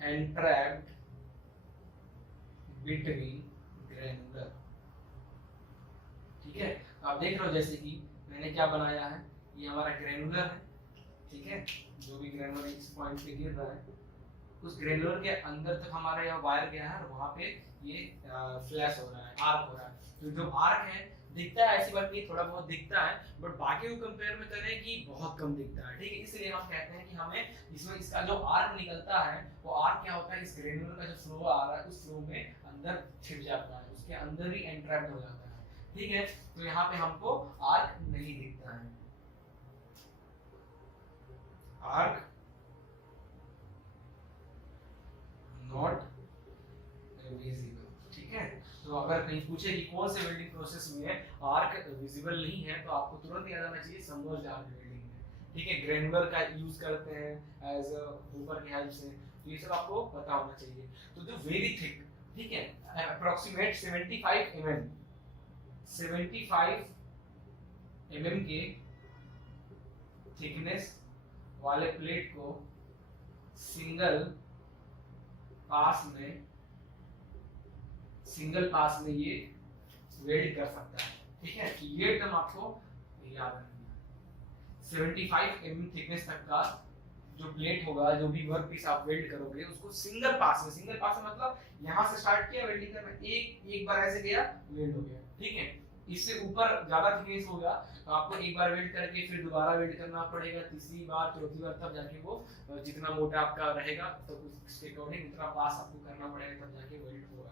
एंट्रैप्ड बिटवीन ग्रेनुलर, ठीक है। आप देख रहे हो जैसे कि मैंने क्या बनाया है, ये हमारा ग्रेनुलर है, ठीक है। जो भी ग्रेनुलर इस पॉइंट पे गिर रहा है उस ग्रेनुलर के अंदर तक हमारा यह वायर गया है और वहां पे ये फ्लैश हो रहा है, आर्क हो रहा है। तो जो आर्क है दिखता है, ऐसी बात नहीं, थोड़ा बहुत दिखता है, बट बाकी को कंपेयर में करें कि बहुत कम दिखता है, ठीक है। इसलिए हम कहते हैं कि हमें इसमें इसका जो आर्क निकलता है वो आर्क क्या होता है, इस ग्रेनुलर का जो फ्लो आ रहा है उस फ्लो में अंदर छिप जाता है, उसके अंदर ही एंट्रैप्ड हो जाता है, ठीक है, तो यहाँ पे हमको आर्क नहीं दिखता है, आर्क नॉट विजिबल। ठीक है, तो अगर कहीं पूछे कि कौन से वेल्डिंग प्रोसेस में आर्क विजिबल नहीं है तो आपको तुरंत याद आना चाहिए सबमर्ज्ड आर्क वेल्डिंग में। ठीक है, ग्रेनुलर का यूज करते हैं एज ऊपर की हेल्प से, तो ये सब आपको पता होना चाहिए। तो जो वेरी थिक, ठीक है, अप्रोक्सीमेट 75 mm, 75 mm के थिकनेस वाले प्लेट को सिंगल पास में ये वेल्ड कर सकता है। ठीक है, ये टर्म आपको याद रखना है। 75 mm थिकनेस तक का जो प्लेट होगा, जो भी वर्क पीस आप वेल्ड करोगे, उसको सिंगल पास में मतलब यहाँ से स्टार्ट किया वेल्डिंग करना, एक बार ऐसे गया वेल्ड हो गया। ठीक है, इससे ऊपर ज्यादा थिकनेस होगा तो आपको एक बार वेल्ड करके फिर दोबारा वेल्ड करना पड़ेगा, तीसरी बार चौथी बार, तब जाके वो जितना मोटा आपका रहेगा तो उसके अकॉर्डिंग उतना पास आपको करना पड़ेगा, तब जाके वेल्ड होगा।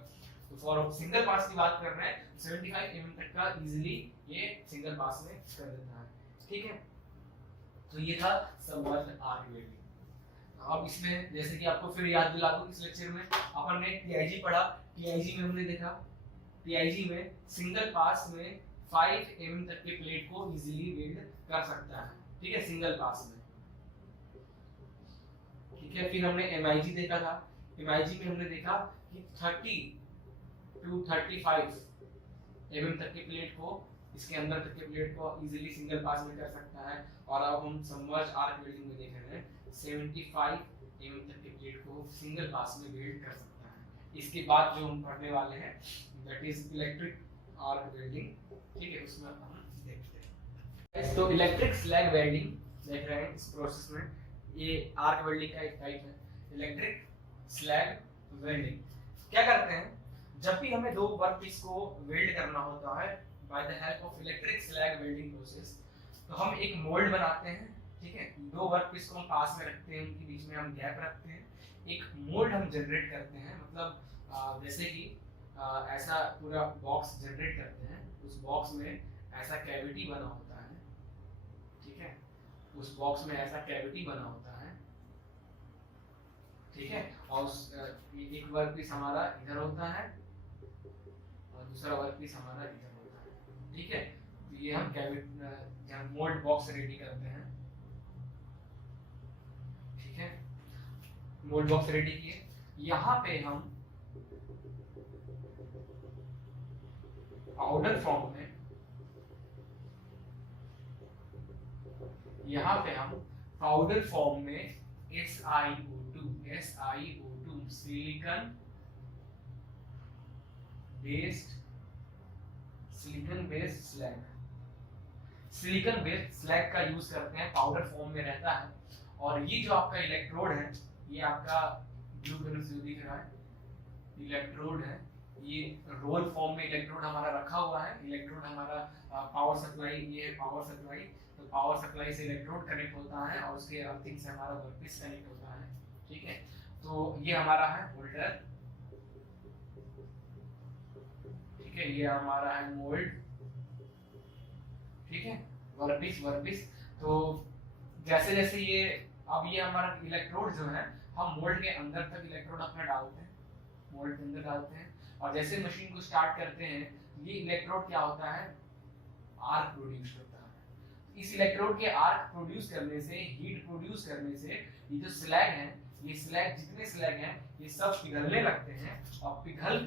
तो फॉर सिंगल पास की बात कर रहे हैं, 75 mm तक का इजीली ये सिंगल पास में कर देता है। ठीक है, तो ये था सबमर्ज्ड आर्क वेल्डिंग। अब इसमें जैसे कि आपको फिर याद दिला दूं, इस लेक्चर में अपन ने टीआईजी पढ़ा, टीआईजी में हमने देखा टीआईजी में सिंगल पास में 5 mm तक के प्लेट को इजीली वेल्ड कर सकता है। ठीक है, सिंगल पास में। ठीक है, फिर हमने एमआईजी देखा था, एमआईजी में हमने देखा कि 30 to 35 mm तक के प्लेट को, इसके अंदर तक के प्लेट को इजीली सिंगल पास में कर सकता है। और अब हम सबमर्ज्ड आर्क वेल्डिंग में देख रहे हैं 75 mm तक के प्लेट को सिंगल पास में वेल्ड कर सकता है। इसके बाद जो हम पढ़ने वाले हैं that is electric arc welding. ठीक है, उसमें हम देखते हैं। तो इलेक्ट्रिक स्लैग वेल्डिंग देख रहे हैं इस प्रोसेस में, ये आर्क वेल्डिंग का एक टाइप है इलेक्ट्रिक स्लैग वेल्डिंग। क्या करते हैं, जब भी हमें दो वर्क पीस को वेल्ड करना होता है by the help of electric slag welding process, तो हम एक मोल्ड बनाते हैं। ठीक है, दो वर्क पीस को हम पास में रखते हैं, उनके बीच में हम गैप रखते हैं, एक मोल्ड हम जनरेट करते हैं। मतलब जैसे कि ऐसा पूरा बॉक्स जनरेट करते हैं, उस बॉक्स में ऐसा कैविटी बना होता है। ठीक है, उस बॉक्स में ऐसा कैविटी बना होता है। ठीक है, और एक वर्क पीस हमारा इधर होता है और दूसरा वर्क पीस हमारा इधर होता है। ठीक है, तो ये हम कैविटी मोल्ड बॉक्स रेडी करते हैं। ठीक है, मोल्ड बॉक्स रेडी किए, यहाँ पे हम पाउडर फॉर्म में, यहाँ पे हम पाउडर फॉर्म में SiO2 सिलिकॉन बेस्ड स्लैग का यूज करते हैं, पाउडर फॉर्म में रहता है। और ये जो आपका इलेक्ट्रोड है, ये आपका ब्लू कलर से दिख रहा है इलेक्ट्रोड है, ये रोल फॉर्म में इलेक्ट्रोड हमारा रखा हुआ है। इलेक्ट्रोड हमारा पावर सप्लाई, ये है पावर सप्लाई, तो पावर सप्लाई से इलेक्ट्रोड कनेक्ट होता है और उसके अर्थिंग से हमारा वर्कपीस कनेक्ट होता है। ठीक है, तो ये हमारा है होल्डर। ठीक है, ये हमारा है मोल्ड। ठीक है, वर्कपीस। तो जैसे जैसे ये, अब ये हमारा इलेक्ट्रोड जो है, हम मोल्ड के अंदर तक इलेक्ट्रोड अपना डालते हैं, मोल्ड के अंदर डालते हैं, और जैसे मशीन को स्टार्ट करते हैं, ये इलेक्ट्रोड क्या होता है, आर्क प्रोड्यूस होता है। इस इलेक्ट्रोड के आर्क प्रोड्यूस करने से, हीट प्रोड्यूस करने से, ये जो स्लैग है, ये स्लैग, जितने स्लैग हैं, ये सब पिघलने लगते हैं और पिघल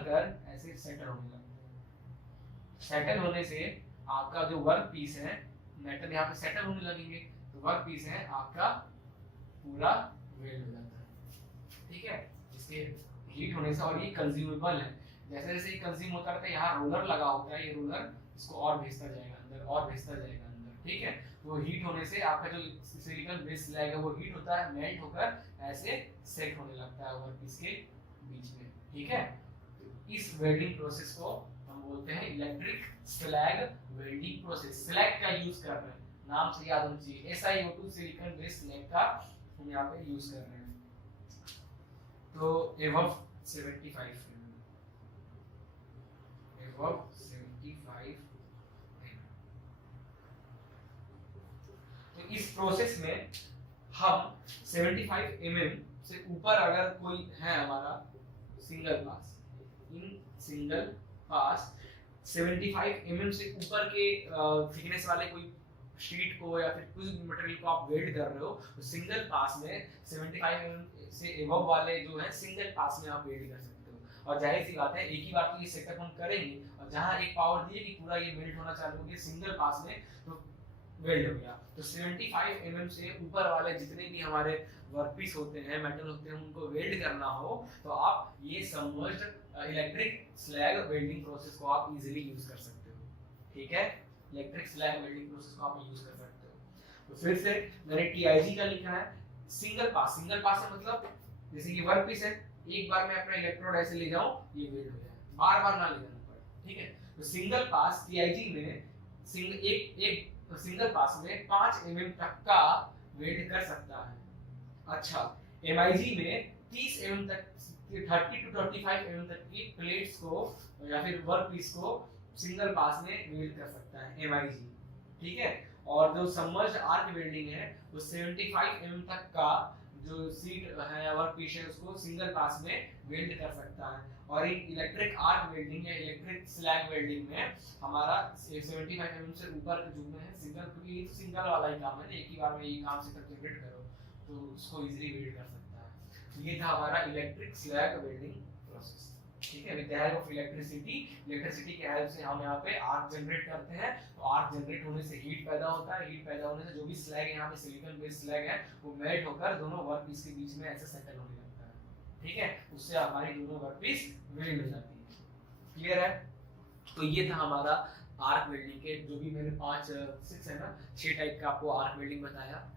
कर ऐसे सेटल होने लगते हैं। सेटल होने से आपका जो वर्क पीस है, मेटल यहाँ पे सेटल होने लगेंगे, तो वर्क पीस है आपका पूरा वेल्ड हो जाता है। ठीक है, इसके हीट होने से, और ये कंज्यूमेबल है। जैसे जैसे ये कंज्यूम होता रहता है, यहाँ रोलर लगा होता है, ये रोलर इसको और भेजता जाएगा अंदर, और भेजता जाएगा अंदर। ठीक है, तो हीट होने से आपका जो सिलिकॉन बेस स्लैग है, वो हीट होता है, मेल्ट होकर ऐसे सेट होने लगता है वर्क पीस के बीच में। ठीक है, तो इस वेल्डिंग प्रोसेस को हम बोलते हैं electric slag welding process. Slag का यूज कर रहे हैं, नाम से याद होना चाहिए, SiO2 सिलिकॉन बेस स्लैग का हम यहाँ पे यूज कर रहे हैं। तो above 75 mm, above 75 mm। तो इस प्रोसेस में हम 75 mm से ऊपर अगर कोई है हमारा single pass, in single pass 75 mm से ऊपर के थिकनेस वाले कोई शीट को या फिर कुछ मटेरियल को आप वेल्ड कर रहे हो, तो सिंगल पास में 75 mm से एबव वाले जो है सिंगल पास में आप वेल्ड कर सकते हो। और जाहिर सी बात है एक ही बार तो ये सेटअप हम करेंगे, और जहां एक पावर दी है कि पूरा ये मेल्ट होना चालू हो गया सिंगल पास में, तो वेल्ड हो गया। तो 75 mm से ऊपर वाले जितने भी हमारे वर्कपीस होते हैं, मेटल होते हैं, उनको वेल्ड करना हो तो आप ये submerged electric slag welding process को आप इजीली यूज कर सकते हो। ठीक है, इलेक्ट्रिक स्लैग वेल्डिंग प्रोसेस को आप यूज कर सकते हो। तो फिर से मैंने TIG का लिखा है सिंगल पास। सिंगल पास से मतलब जैसे ये वर्कपीस है, एक बार मैं अपना इलेक्ट्रोड ऐसे ले जाऊं ये वेल्ड हो जाए, बार बार ना ले जाना पड़े। ठीक है, तो सिंगल पास TIG में सिंगल पास में 5 mm तक का वेल्ड कर सकता है। अच्छा, MIG में 30 mm तक, 30 to 35 mm तक की प्लेट्स को या फिर वर्कपीस को सिंगल पास में वेल्ड कर सकता है MIG। ठीक है, और जो सबमर्ज्ड आर्क वेल्डिंग है वो 75 mm तक का जो सीट है या वर्कपीस है उसको सिंगल पास में वेल्ड कर सकता है। और एक इलेक्ट्रिक आर्क वेल्डिंग या इलेक्ट्रिक स्लैग वेल्डिंग में हमारा 75 mm से ऊपर जो में है सिंगल, क्योंकि ये तो सिंगल वाला ही काम है, एक ही बार में ये काम से जनरेट करो तो उसको इजीली वेल्ड कर सकता है। तो ये था हमारा इलेक्ट्रिक स्लैग वेल्डिंग प्रोसेस। ठीक है, with the help of electricity के हेल्प से हम यहाँ पे आर्क जनरेट करते हैं। तो आर्क जनरेट होने से हीट पैदा होता है, हीट पैदा होने से जो भी स्लैग है यहाँ पे सिलिकॉन बेस्ड स्लैग है वो मेल्ट होकर दोनों वर्कपीस के बीच में ऐसे सेटल होने लगता है। ठीक है, उससे हमारी दोनों वर्कपीस वेल्ड हो जाती है। क्लियर है? तो ये था हमारा आर्क वेल्डिंग के जो भी मैंने 6 है ना 6 टाइप का आपको आर्क वेल्डिंग बताया।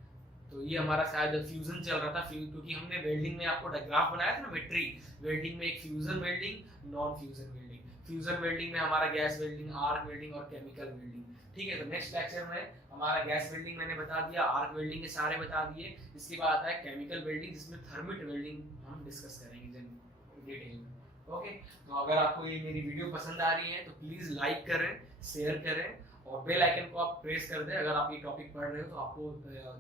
तो ये हमारा शायद फ्यूजन चल रहा था, क्योंकि हमने वेल्डिंग में आपको डायग्राफ बनाया था ना मेट्री वेल्डिंग में, एक fusion welding, non fusion welding. Fusion welding में हमारा गैस वेल्डिंग, आर्क वेल्डिंग और केमिकल वेल्डिंग। ठीक है, तो नेक्स्ट लेक्चर में हमारा गैस वेल्डिंग मैंने बता दिया, आर्क वेल्डिंग के सारे बता दिए। इसके बाद आता है केमिकल वेल्डिंग जिसमें थर्मिट वेल्डिंग हम डिस्कस करेंगे डिटेल में। ओके, तो अगर आपको ये मेरी वीडियो पसंद आ रही है तो प्लीज लाइक करें, शेयर करें और बेल आइकन को आप प्रेस कर दें। अगर आप ये टॉपिक पढ़ रहे हो तो आपको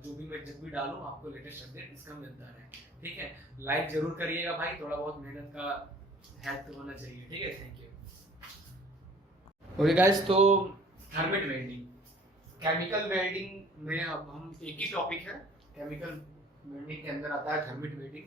जो भी मैं जब भी डालूं आपको लेटेस्ट अपडेट इसका मिलता रहे। ठीक है, लाइक जरूर करिएगा भाई, थोड़ा बहुत मेहनत का हेल्प तो होना चाहिए। ठीक है, थैंक यू। ओके गाइस, तो थर्मिट वेल्डिंग, केमिकल वेल्डिंग में अब हम एक ही टॉपिक है, केमिकल वेल्डिंग के अंदर आता है थर्मिट वेल्डिंग।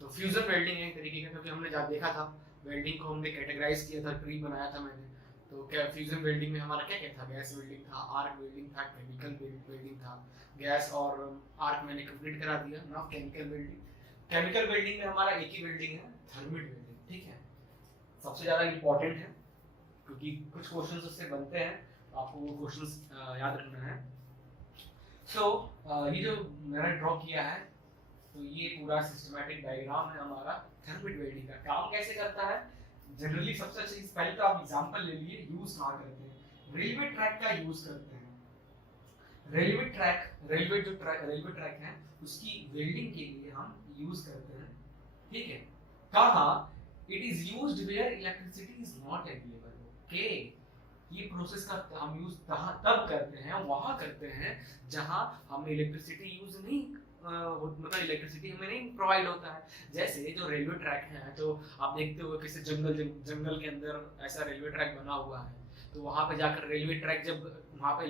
तो फ्यूजन वेल्डिंग एक तरीके का, क्योंकि हमने जब देखा था वेल्डिंग को हमने कैटेगराइज किया था, ट्री बनाया था मैंने। तो क्या फ्यूजन वेल्डिंग में हमारा क्या क्या था? गैस वेल्डिंग था, आर्क वेल्डिंग था, केमिकल वेल्डिंग था। गैस और आर्क मैंने कंप्लीट करा दिया। Now chemical welding. Chemical welding में हमारा एक ही वेल्डिंग है, थर्मिट वेल्डिंग। ठीक है, सबसे ज्यादा इंपॉर्टेंट है क्योंकि कुछ क्वेश्चंस उससे बनते हैं, तो आपको वो क्वेश्चंस याद रखना है। सो ये जो मैंने ड्रॉ किया है, तो ये पूरा सिस्टमैटिक डायग्राम है हमारा थर्मिट वेल्डिंग का। काम कैसे करता है? जनरली सबसे अच्छी पहले तो आप एग्जांपल ले लिए, यूज कहाँ करते हैं? रेलवे ट्रैक का यूज करते हैं। रेलवे ट्रैक है उसकी वेल्डिंग के लिए हम यूज करते हैं। ठीक है, कहाँ? It is used where electricity is not available. Okay, ये प्रोसेस का हम यूज तब करते हैं, वहां करते हैं जहां हम इलेक्ट्रिसिटी यूज नहीं मतलब इलेक्ट्रिसिटी हमें नहीं प्रोवाइड होता है। जैसे जो रेलवे ट्रैक है, तो आप देखते हो किसी जंगल के अंदर ऐसा रेलवे ट्रैक बना हुआ है, तो वहां पे जाकर रेलवे ट्रैक जब वहां पे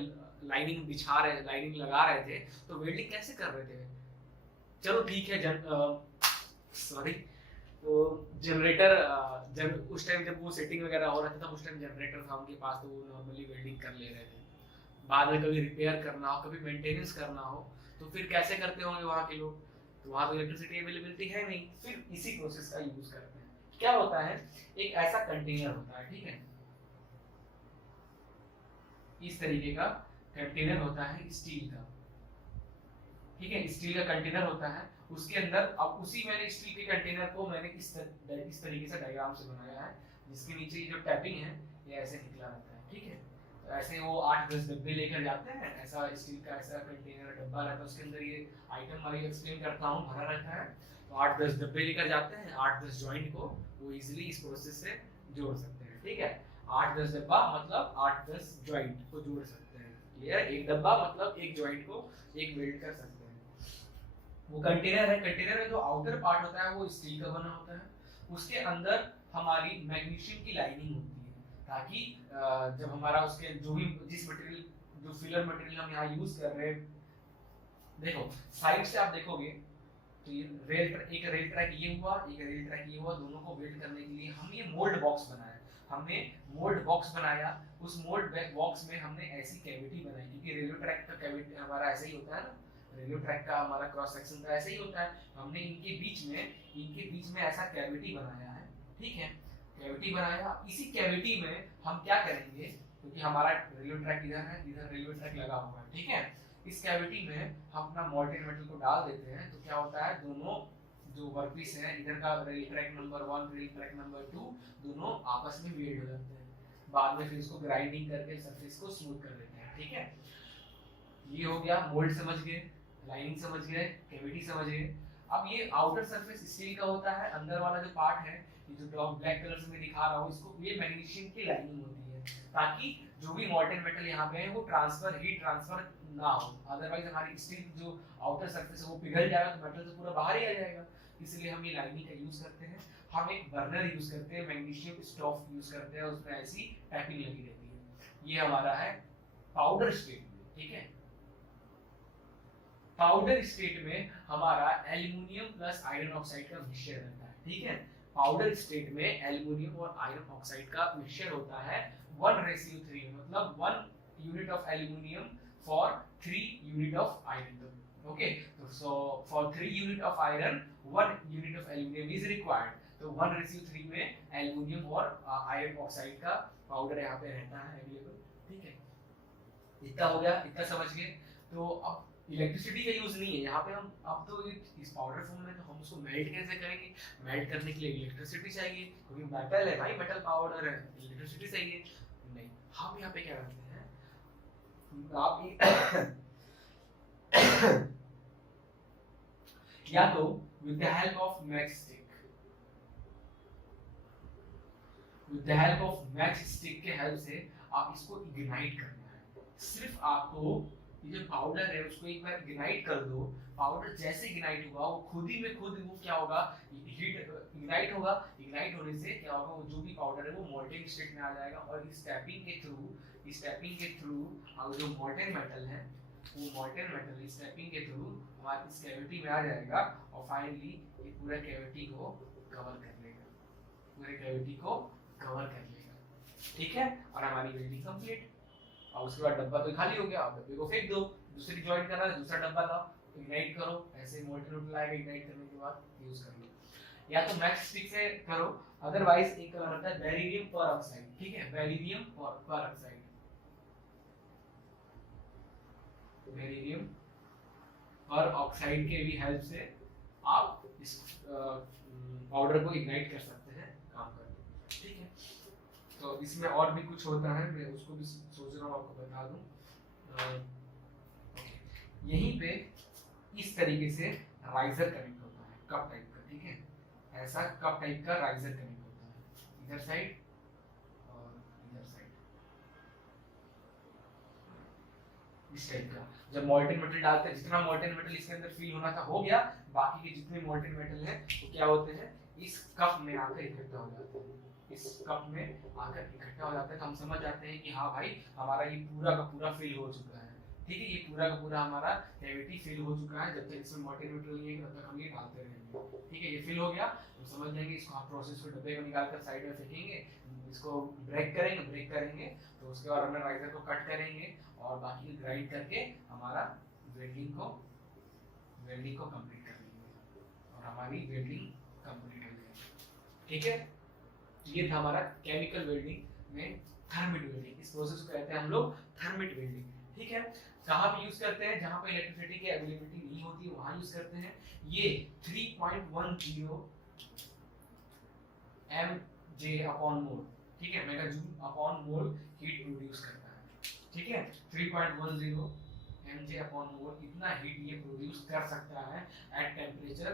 लाइनिंग लगा रहे थे तो वेल्डिंग कैसे कर रहे थे? चलो ठीक है, सॉरी, तो जनरेटर उस टाइम जब वो सेटिंग वगैरह हो रहा था तब उस टाइम जनरेटर था उनके पास, तो वो नॉर्मली वेल्डिंग कर ले रहे थे। बाद में कभी रिपेयर करना हो, कभी मेंटेनेंस करना हो, तो फिर कैसे करते होंगे वहाँ के लोग? तो वहाँ तो इलेक्ट्रिसिटी अवेलेबिलिटी है नहीं, फिर इसी प्रोसेस का यूज करते हैं। क्या होता है? एक ऐसा कंटेनर होता है, ठीक है, इस तरीके का कंटेनर होता है स्टील का। ठीक है, स्टील का कंटेनर होता है, उसके अंदर अब मैंने स्टील के कंटेनर को मैंने इस तरीके से डायग्राम से बनाया है, जिसके नीचे जो टैपिंग है ये ऐसे निकला रहता है। ठीक है, तो ऐसे वो 8-10 डब्बे लेकर जाते हैं, ऐसा स्टील का ऐसा कंटेनर डब्बा रहता है, उसके अंदर ये आइटम वाली एक्सप्लेन करता हूँ भरा रहता है। तो 8-10 डब्बे लेकर जाते हैं, 8-10 जॉइंट को वो इजीली इस प्रोसेस से जोड़ सकते हैं। ठीक है, 8-10 डब्बा मतलब 8-10 जॉइंट को जोड़ सकते हैं। क्लियर? एक डब्बा मतलब एक जॉइंट को एक वेल्ड कर सकते हैं। वो कंटेनर है, कंटेनर में जो आउटर पार्ट होता है वो स्टील का बना होता है, उसके अंदर हमारी मैग्नीशियम की लाइनिंग होती है, ताकि जब हमारा उसके जो भी जिस मटेरियल जो फिलर मटेरियल हम यहाँ यूज कर रहे हैं, देखो साइड से आप देखोगे तो ये एक रेल ट्रैक ये हुआ, एक रेल ट्रैक ये हुआ, दोनों को वेल्ड करने के लिए हम ये मोल्ड बॉक्स बनाया। हमने मोल्ड बॉक्स बनाया, उस मोल्ड बॉक्स में हमने ऐसी कैविटी बनाई, क्योंकि रेलवे ट्रैक का कैविटी हमारा ऐसा ही होता है ना, रेलवे ट्रैक का हमारा क्रॉस सेक्शन का ऐसा ही होता है। हमने इनके बीच में ऐसा कैविटी बनाया है, ठीक है, कैविटी बनाया। इसी कैविटी में हम क्या करेंगे, क्योंकि हमारा रेलवे ट्रैक इधर है, इधर रेलवे ट्रैक लगा हुआ है, ठीक है, इस कैविटी में हम अपना मोल्टेन मेटल को डाल देते हैं, तो क्या होता है, दोनों जो वर्कपीस है, इधर का rail track number 1, rail track number 2, दोनों आपस में वेल्ड हो जाते हैं। बाद में फिर इसको ग्राइंडिंग करके सरफेस को स्मूथ कर देते हैं, ठीक है। ये हो गया, मोल्ड समझ गए, लाइनिंग समझ गए, कैविटी समझ गए। अब ये आउटर सरफेस स्टील का होता है, अंदर वाला जो पार्ट है, ये जो ब्लैक कलर से मैं दिखा रहा हूँ इसको, ये मैग्नीशियम की लाइनिंग होती है, ताकि जो भी मोल्टेन मेटल यहाँ पे है वो हीट ट्रांसफर ना हो। अदरवाइज हमारी स्टील जो आउटर सरफेस है वो पिघल जाएगा तो मेटल तो पूरा बाहर ही आ जाएगा, इसलिए हम ये लाइनिंग का यूज करते हैं। हम एक बर्नर यूज करते हैं, मैग्नीशियम स्टोव यूज करते हैं, उसमें ऐसी टैपिंग लगी रहती है। ये हमारा है पाउडर स्टेट में, ठीक है। पाउडर स्टेट में हमारा एल्युमिनियम प्लस आयरन ऑक्साइड का मिक्सचर रहता है, ठीक है। पाउडर स्टेट में एल्युमिनियम और आयरन ऑक्साइड का मिक्सचर होता है 1:3, मतलब 1 unit of aluminium for 3 unit of iron. Okay, तो so for 3 unit of iron 1 unit of aluminium is required. तो 1:3 में एल्युमिनियम और आयरन ऑक्साइड का पाउडर यहाँ पे रहता है अवेलेबल, ठीक है। इतना हो गया, इतना समझ गए। तो अब इलेक्ट्रिसिटी का यूज नहीं है यहाँ पे, हम अब तो इस पाउडर फॉर्म में, तो हम उसको मेल्ट कैसे करेंगे, मेल्ट करने के लिए इलेक्ट्रिसिटी चाहिए, क्योंकि मेटल है भाई, मेटल पाउडर है, इलेक्ट्रिसिटी चाहिए नहीं। हम यहाँ पे क्या करते हैं, आप या तो with the help of matchstick के हेल्प से आप इसको इग्नाइट करना है। सिर्फ आपको ये जो पाउडर है उसको एक बार इग्नाइट कर दो, पाउडर जैसे इग्नाइट होगा वो खुद ही में खुद वो क्या होगा, हीट इग्नाइट होगा। इग्नाइट होने से क्या होगा, वो जो भी पाउडर है वो मोल्टेन स्टेट में आ जाएगा, और इस टैपिंग के थ्रू जो मोल्टेन मेटल है, वो मोल्टेन मेटल इस टैपिंग के थ्रू हमारी इस कैविटी में आ जाएगा, और फाइनली ये पूरा कैविटी को कवर कर लेगा, ठीक है। और हमारी वेल्डिंग कंप्लीट। और उसके बाद डब्बा तो खाली हो गया, आप डब्बे को फेंक दो, दूसरी जॉइंट करना है, दूसरा डब्बा लाओ, इग्नाइट करो, ऐसे मोल्टेन मेटल आएगा, इग्नाइट करने के बाद यूज कर लो। या तो मैच स्टिक से करो, अदरवाइज एक कलर होता है बेरिलियम पर ऑक्साइड, ठीक है, बेरिलियम पर ऑक्साइड, बेरिलियम पर ऑक्साइड के भी हेल्प से आप इस पाउडर को इग्नाइट कर सकते हैं काम करके, ठीक है। तो इसमें और भी कुछ होता है, मैं उसको भी सोच रहा हूँ आपको बता दूं। यहीं पे इस तरीके से राइजर कनेक्ट होता है, कप टाइप का, ठीक है, ऐसा कप टाइप का राइजर कनेक्ट होता है, इधर साइड और इधर साइड, इस टाइप का। जब मोल्टेन मेटल डालते हैं, जितना मोल्टेन मेटल इसके अंदर फिल होना था हो गया, बाकी के जितने मोल्टेन मेटल हैं वो क्या होते हैं, इस कप में आकर इकट्ठा हो जाते हैं, इस कप में आकर इकट्ठा हो जाता है। तो हम समझ जाते हैं कि हाँ भाई हमारा ये पूरा का पूरा फिल हो चुका है, ठीक है, ये पूरा का पूरा हमारा कैविटी फिल हो चुका है। जब तक इसमें मोल्टेन मेटल नहीं है तब तक हम ये डालते रहेंगे, ठीक है। ये फिल हो गया तो समझ जाएंगे, इसको आप प्रोसेस को डब्बे को निकाल कर साइड में फेंकेंगे, इसको ब्रेक करेंगे तो उसके बाद हमें राइजर को कट करेंगे और बाकी ग्राइंड करके हमारा वेल्डिंग को कंप्लीट कर लेंगे, और हमारी वेल्डिंग कंप्लीट हो जाएगी, ठीक है। ये था हमारा केमिकल वेल्डिंग में थर्मिट वेल्डिंग। इस प्रोसेस को कहते हैं हम लोग थर्मिट वेल्डिंग, ठीक है। कहाँ पे यूज करते हैं, जहाँ पे इलेक्ट्रिसिटी की अवेलेबिलिटी नहीं होती वहां यूज करते हैं। ये 3.10 mJ/mol, ठीक है, मेगाजूल/मोल हीट प्रोड्यूस करता है, ठीक है। 3.10 mJ/मोल इतना हीट ये प्रोड्यूस कर सकता है at temperature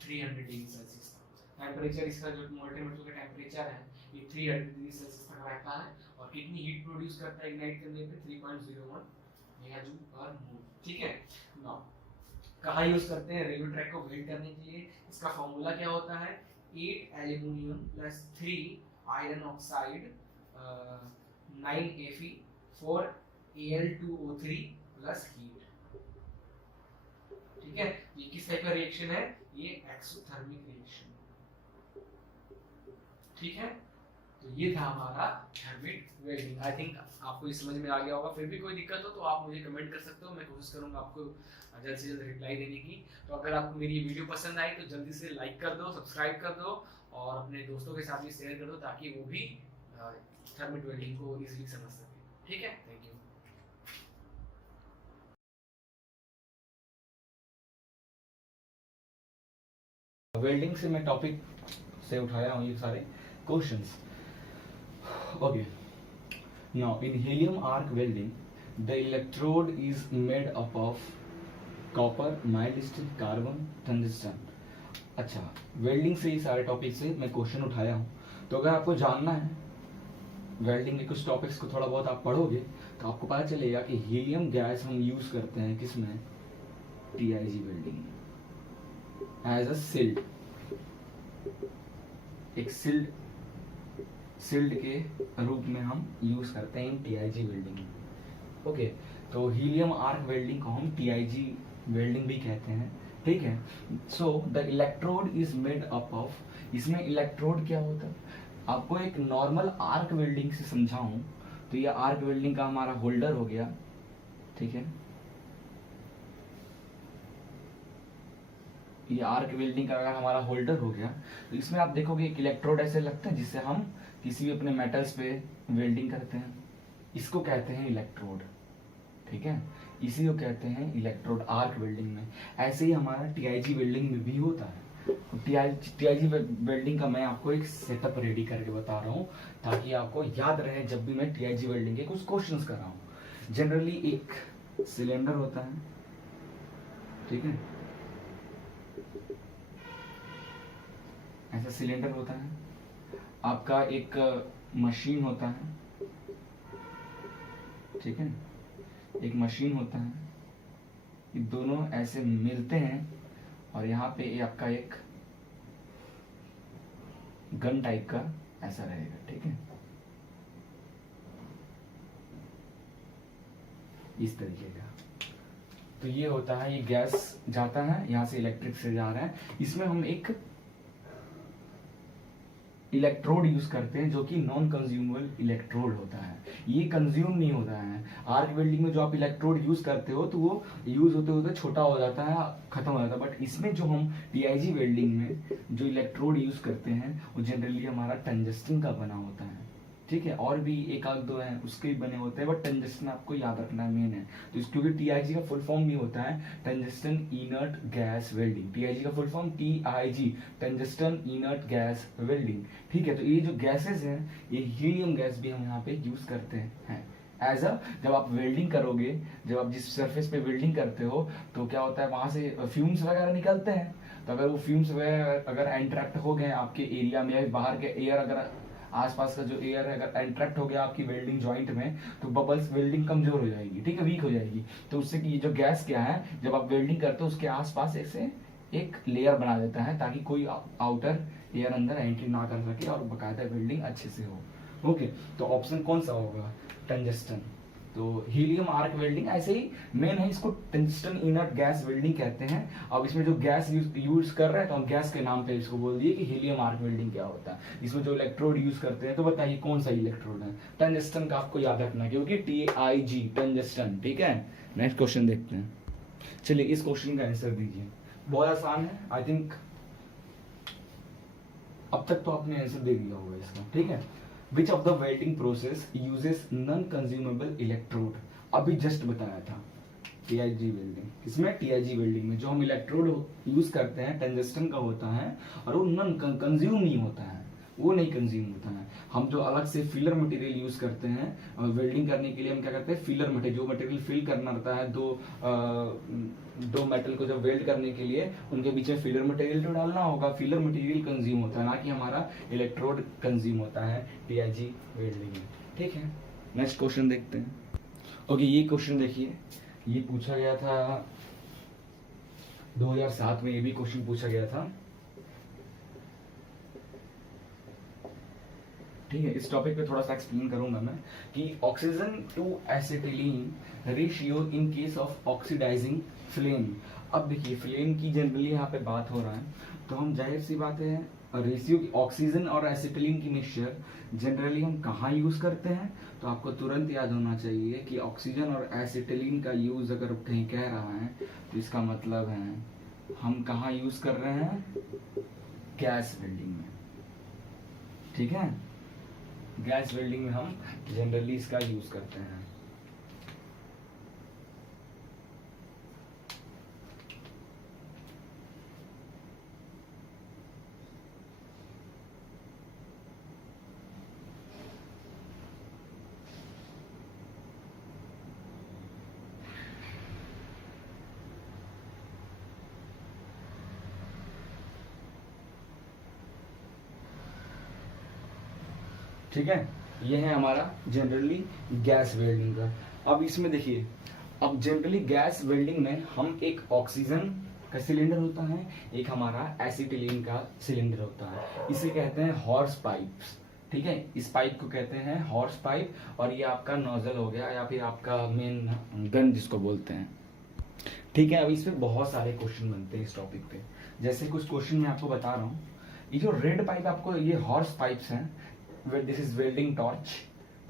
300 degree Celsius. Temperature इसका जो मोल्टेन मेटल का टेम्परेचर है ये 300 डिग्री सेल्सियस तक रहता है और कितनी हीट प्रोड्यूस करता है इग्नाइट करने पे 3.01 मेगाजूल पर मोल। ठीक है, नाउ कहाँ यूज करते हैं रेलवे ट्रैक को वेल्ड करने के लिए। इसका फॉर्मूला क्या होता है 8 aluminium plus 3 iron oxide 9 Fe 4 Al2O3 plus heat. ठीक है, ये किस टाइप का रिएक्शन है, ये एक्सोथर्मिक रिएक्शन। ठीक है, तो ये था हमारा थर्मिक वेल्डिंग। आई थिंक आपको ये समझ में आ गया होगा। फिर भी कोई दिक्कत हो तो आप मुझे कमेंट कर सकते हो, मैं कोशिश करूंगा आपको जल्द से जल्द रिप्लाई देने की। तो अगर आपको मेरी ये वीडियो पसंद आई तो जल्दी से लाइक कर दो, सब्सक्राइब कर दो और अपने दोस्तों के साथ भी शेयर कर दो ताकि वो भी थर्मिक वेल्डिंग को इजीली समझ सके। ठीक है, थैंक यू। वेल्डिंग से मैं टॉपिक से उठाया हूँ ये सारे questions. Okay, now in helium arc welding the electrode is made up of copper, mild steel, carbon, tungsten. अच्छा, वेल्डिंग से ये सारे टॉपिक से मैं क्वेश्चन उठाया हूँ। तो अगर आपको जानना है वेल्डिंग के कुछ टॉपिक्स को थोड़ा बहुत आप पढ़ोगे तो आपको पता चलेगा कि हीलियम गैस हम यूज करते हैं किसमें, TIG welding as a shield, एक सिल्ड के रूप में हम यूज करते हैं टीआईजी वेल्डिंग। ओके, तो हीलियम आर्क वेल्डिंग को हम टीआईजी वेल्डिंग भी कहते हैं। ठीक है, so the electrode is made up of, इसमें इलेक्ट्रोड क्या होता है आपको एक नॉर्मल आर्क वेल्डिंग से समझाऊं तो ये आर्क वेल्डिंग का हमारा होल्डर हो गया। ठीक है, ये आर्क वेल्डिंग का अगर हमारा होल्डर हो गया तो इसमें आप देखोगे एक इलेक्ट्रोड ऐसे लगता है जिससे हम किसी भी अपने मेटल्स पे वेल्डिंग करते हैं, इसको कहते हैं इलेक्ट्रोड। ठीक है, इसी को कहते हैं इलेक्ट्रोड आर्क वेल्डिंग में। ऐसे ही हमारा टीआईजी वेल्डिंग में भी होता है। टीआईजी वेल्डिंग का मैं आपको एक सेटअप रेडी करके बता रहा हूँ ताकि आपको याद रहे जब भी मैं टीआईजी वेल्डिंग के कुछ क्वेश्चंस कर रहा हूँ। जनरली एक सिलेंडर होता है, ठीक है, ऐसा सिलेंडर होता है, आपका एक मशीन होता है, ठीक है, एक मशीन होता है, ये दोनों ऐसे मिलते हैं और यहाँ पे ये आपका एक गन टाइप का ऐसा रहेगा। ठीक है, इस तरीके का। तो ये होता है, ये गैस जाता है यहाँ से, इलेक्ट्रिक से जा रहा है, इसमें हम एक इलेक्ट्रोड यूज करते हैं जो कि नॉन कंज्यूमेबल इलेक्ट्रोड होता है, ये कंज्यूम नहीं होता है। आर्क वेल्डिंग में जो आप इलेक्ट्रोड यूज करते हो तो वो यूज होते होते छोटा हो जाता है, खत्म हो जाता है, बट इसमें जो हम टीआईजी वेल्डिंग में जो इलेक्ट्रोड यूज करते हैं वो जनरली हमारा टंगस्टन का बना होता है। ठीक है, और भी एक आध दो हैं उसके भी बने होते हैं, बट टंगस्टन आपको याद रखना मेन है। तो क्योंकि टीआईजी का फुल फॉर्म भी होता है tungsten inert gas welding, TIG का full form TIG, tungsten inert gas welding. ठीक है, तो ये जो गैसेस हैं ये हीलियम गैस भी हम यहाँ पे यूज करते हैं एज अ, जब आप वेल्डिंग करोगे, जब आप जिस सरफेस पे वेल्डिंग करते हो तो क्या होता है वहां से फ्यूम्स वगैरह निकलते हैं। तो अगर वो फ्यूम्स वगैरह अगर एंट्रैक्ट हो गए आपके एरिया में, या बाहर के एयर अगर आसपास का जो एयर है अगर एंट्रैक्ट हो गया आपकी वेल्डिंग जॉइंट में तो बबल्स, वेल्डिंग कमजोर हो जाएगी। ठीक है, वीक हो जाएगी। तो उससे कि ये जो गैस क्या है जब आप वेल्डिंग करते हो उसके आसपास ऐसे एक लेयर बना देता है ताकि कोई आउटर एयर अंदर एंट्री ना कर सके और बकायदा वेल्डिंग अच्छे से हो। ओके, तो ऑप्शन कौन सा होगा, टंगस्टन। तो हीलियम आर्क वेल्डिंग ऐसे ही मेन है, इसको टंगस्टन इनर्ट गैस वेल्डिंग कहते हैं। अब इसमें जो गैस यूज कर रहे हैं तो हम गैस के नाम पे इसको बोल दिए कि हीलियम आर्क वेल्डिंग क्या होता है। इसमें जो इलेक्ट्रोड यूज करते हैं तो बताइए कौन सा इलेक्ट्रोड है, टंगस्टन का आपको याद रखना क्योंकि टीआईजी टंगस्टन। ठीक है, नेक्स्ट क्वेश्चन देखते हैं। चलिए इस क्वेश्चन का आंसर दीजिए, बहुत आसान है। आई थिंक अब तक तो आपने आंसर दे दिया होगा इसका। ठीक है, which of the welding process uses non consumable electrode, अभी जस्ट बताया था टीआईजी वेल्डिंग। इसमें टीआईजी वेल्डिंग में जो हम इलेक्ट्रोड यूज करते हैं टंगस्टन का होता है और वो नॉन कंज्यूम नहीं होता है, वो नहीं कंज्यूम होता है। हम जो अलग से फिलर मटेरियल यूज करते हैं वेल्डिंग करने के लिए, हम क्या करते हैं, फिलर मटेरियल, जो मटेरियल फिल करना रहता है दो मेटल को जब वेल्ड करने के लिए उनके बीच में फिलर मटेरियल तो डालना होगा, फिलर मटेरियल कंज्यूम होता है, ना कि हमारा इलेक्ट्रोड कंज्यूम होता है टीआईजी वेल्डिंग में। ठीक है, नेक्स्ट क्वेश्चन देखते हैं। ओके, ये क्वेश्चन देखिए, ये पूछा गया था 2007 में, ये भी क्वेश्चन पूछा गया था। ठीक है, इस टॉपिक पे थोड़ा सा एक्सप्लेन करूंगा मैं कि oxygen to acetylene ratio in case of oxidising flame. अब देखिए, फ्लेम की जनरली यहाँ पे बात हो रहा है, तो हम जाहिर सी बात है रेशियो की ऑक्सीजन और एसिटिलीन की मिक्सचर जनरली हम कहाँ यूज करते हैं, तो आपको तुरंत याद होना चाहिए कि ऑक्सीजन और एसिटिलीन का यूज अगर कहीं कह रहा है तो इसका मतलब है हम कहाँ यूज कर रहे हैं, गैस वेल्डिंग में। ठीक है, गैस वेल्डिंग में हम जनरली इसका यूज करते हैं। ठीक है, ये है हमारा जनरली गैस वेल्डिंग का। अब इसमें देखिए, अब जनरली गैस वेल्डिंग में हम एक ऑक्सीजन का सिलेंडर होता है, एक हमारा एसिटिलीन का सिलेंडर होता है, इसे कहते हैं हॉर्स पाइप्स। ठीक है, इस पाइप को कहते हैं हॉर्स पाइप, और ये आपका नोजल हो गया या फिर आपका मेन गन जिसको बोलते हैं। ठीक है, अब इस पे बहुत सारे क्वेश्चन बनते हैं इस टॉपिक पे, जैसे कुछ क्वेश्चन मैं आपको बता रहा हूँ। ये जो रेड पाइप आपको, ये हॉर्स पाइप्स हैं, दिस इज वेल्डिंग टॉर्च,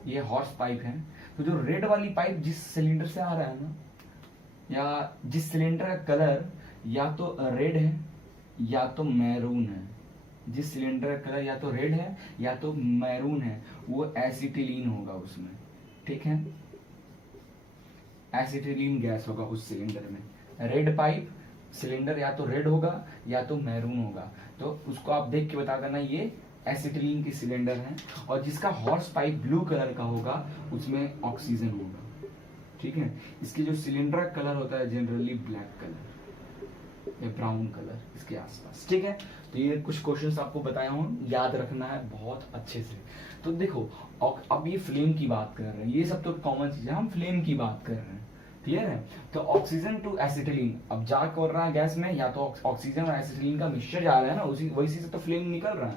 ये हॉर्स पाइप है। तो जो रेड वाली पाइप जिस सिलेंडर से आ रहा है ना, या जिस सिलेंडर का कलर या तो रेड है या तो मैरून है, जिस सिलेंडर का कलर या तो रेड है या तो मैरून है, वो एसिटिलीन होगा उसमें। ठीक है, एसिटिलीन गैस होगा उस सिलेंडर में। रेड पाइप सिलेंडर या तो रेड होगा या तो मैरून होगा, तो उसको आप देख के बता देना ये एसिटिलीन की सिलेंडर है। और जिसका हॉर्स पाइप ब्लू कलर का होगा उसमें ऑक्सीजन होगा। ठीक है, इसके जो सिलेंडर का कलर होता है जनरली ब्लैक कलर या ब्राउन कलर इसके आसपास। ठीक है, तो ये कुछ क्वेश्चंस आपको बताया हूँ, याद रखना है बहुत अच्छे से। तो देखो, अब ये फ्लेम की बात कर रहे हैं, ये सब तो कॉमन चीज है, हम फ्लेम की बात कर रहे हैं। क्लियर है, तो ऑक्सीजन टू एसिटिलीन, अब जा कर रहा है गैस में, या तो ऑक्सीजन और एसिटिलीन का मिक्सचर जा रहा है ना, उसी वही से तो फ्लेम निकल रहा है।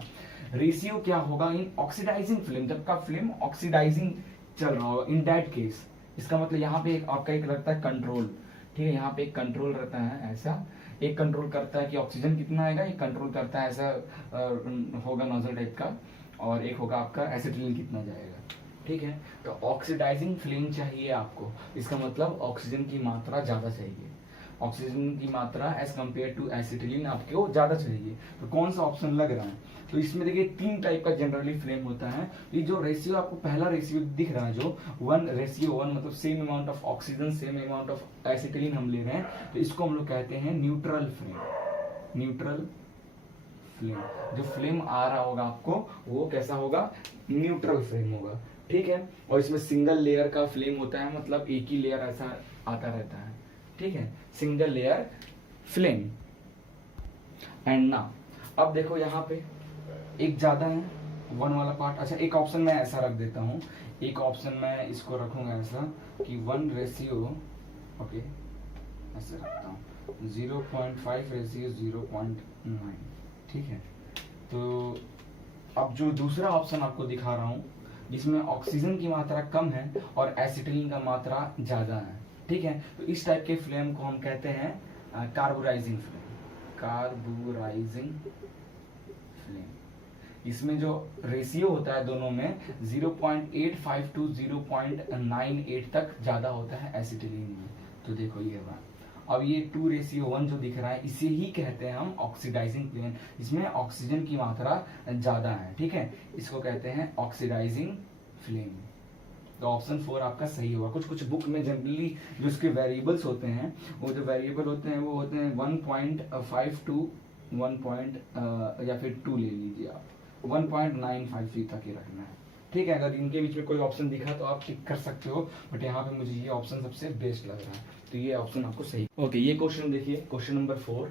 रेशियो क्या होगा इन ऑक्सीडाइजिंग फ्लेम, जब का फ्लेम ऑक्सीडाइजिंग चल रहा होगा, इन दैट केस इसका मतलब यहाँ पे आपका एक रहता है कंट्रोल। ठीक है, यहाँ पे एक कंट्रोल रहता है, ऐसा एक कंट्रोल करता है कि ऑक्सीजन कितना आएगा, एक कंट्रोल करता है ऐसा होगा नोजल टाइप का, और एक होगा आपका एसिटिलीन कितना जाएगा। ठीक है, तो ऑक्सीडाइजिंग फ्लेम चाहिए आपको, इसका मतलब ऑक्सीजन की मात्रा ज्यादा चाहिए, ऑक्सीजन की मात्रा एज कम्पेयर टू एसिटिलीन आपको ज्यादा चाहिए। तो कौन सा ऑप्शन लग रहा है, तो इसमें देखिए 3 टाइप का जनरली फ्लेम होता है। ये जो रेशियो आपको पहला रेशियो दिख रहा है, जो 1:1 मतलब same amount of oxygen same amount of acetylene हम ले रहे हैं, तो इसको हम लोग कहते हैं न्यूट्रल फ्लेम। न्यूट्रल फ्लेम, जो फ्लेम आ रहा होगा आपको वो कैसा होगा, न्यूट्रल फ्लेम होगा। ठीक है, और इसमें सिंगल लेयर का फ्लेम होता है, मतलब एक ही लेयर ऐसा आता रहता है। ठीक है, सिंगल लेयर फ्लेम। एंड ना अब देखो यहाँ पे एक ज्यादा है 1 वाला पार्ट। अच्छा, एक ऑप्शन मैं ऐसा रख देता हूँ, एक ऑप्शन मैं इसको रखूंगा ऐसा कि 1:, ओके ऐसे रखता हूँ 0.5:0.9। ठीक है, तो अब जो दूसरा ऑप्शन आपको दिखा रहा हूँ जिसमें ऑक्सीजन की मात्रा कम है और एसिटिलीन का मात्रा ज्यादा है। ठीक है, तो इस टाइप के फ्लेम को हम कहते हैं कार्बोराइजिंग फ्लेम। कार्बोराइजिंग फ्लेम, इसमें जो रेशियो होता है दोनों में 0.85 to 0.98 तक ज्यादा होता है एसिटिलीन में। तो देखो ये बात, अब ये 2:1 जो दिख रहा है इसे ही कहते हैं हम ऑक्सीडाइजिंग फ्लेम, इसमें ऑक्सीजन की मात्रा ज्यादा है। ठीक है, इसको कहते हैं ऑक्सीडाइजिंग फ्लेम। तो ऑप्शन 4 आपका सही होगा। कुछ कुछ बुक में जनरली जो इसके वेरिएबल्स होते हैं, वो जो वेरिएबल होते हैं वो होते हैं 1.5 to 1 या फिर 2 ले लीजिए आप, 1.95 तक ही रखना है। ठीक है, अगर इनके बीच में कोई ऑप्शन दिखा तो आप टिक कर सकते हो, बट यहाँ पे मुझे ये ऑप्शन सबसे बेस्ट लग रहा है, तो ये ऑप्शन आपको सही। ओके, ये क्वेश्चन देखिए, क्वेश्चन नंबर 4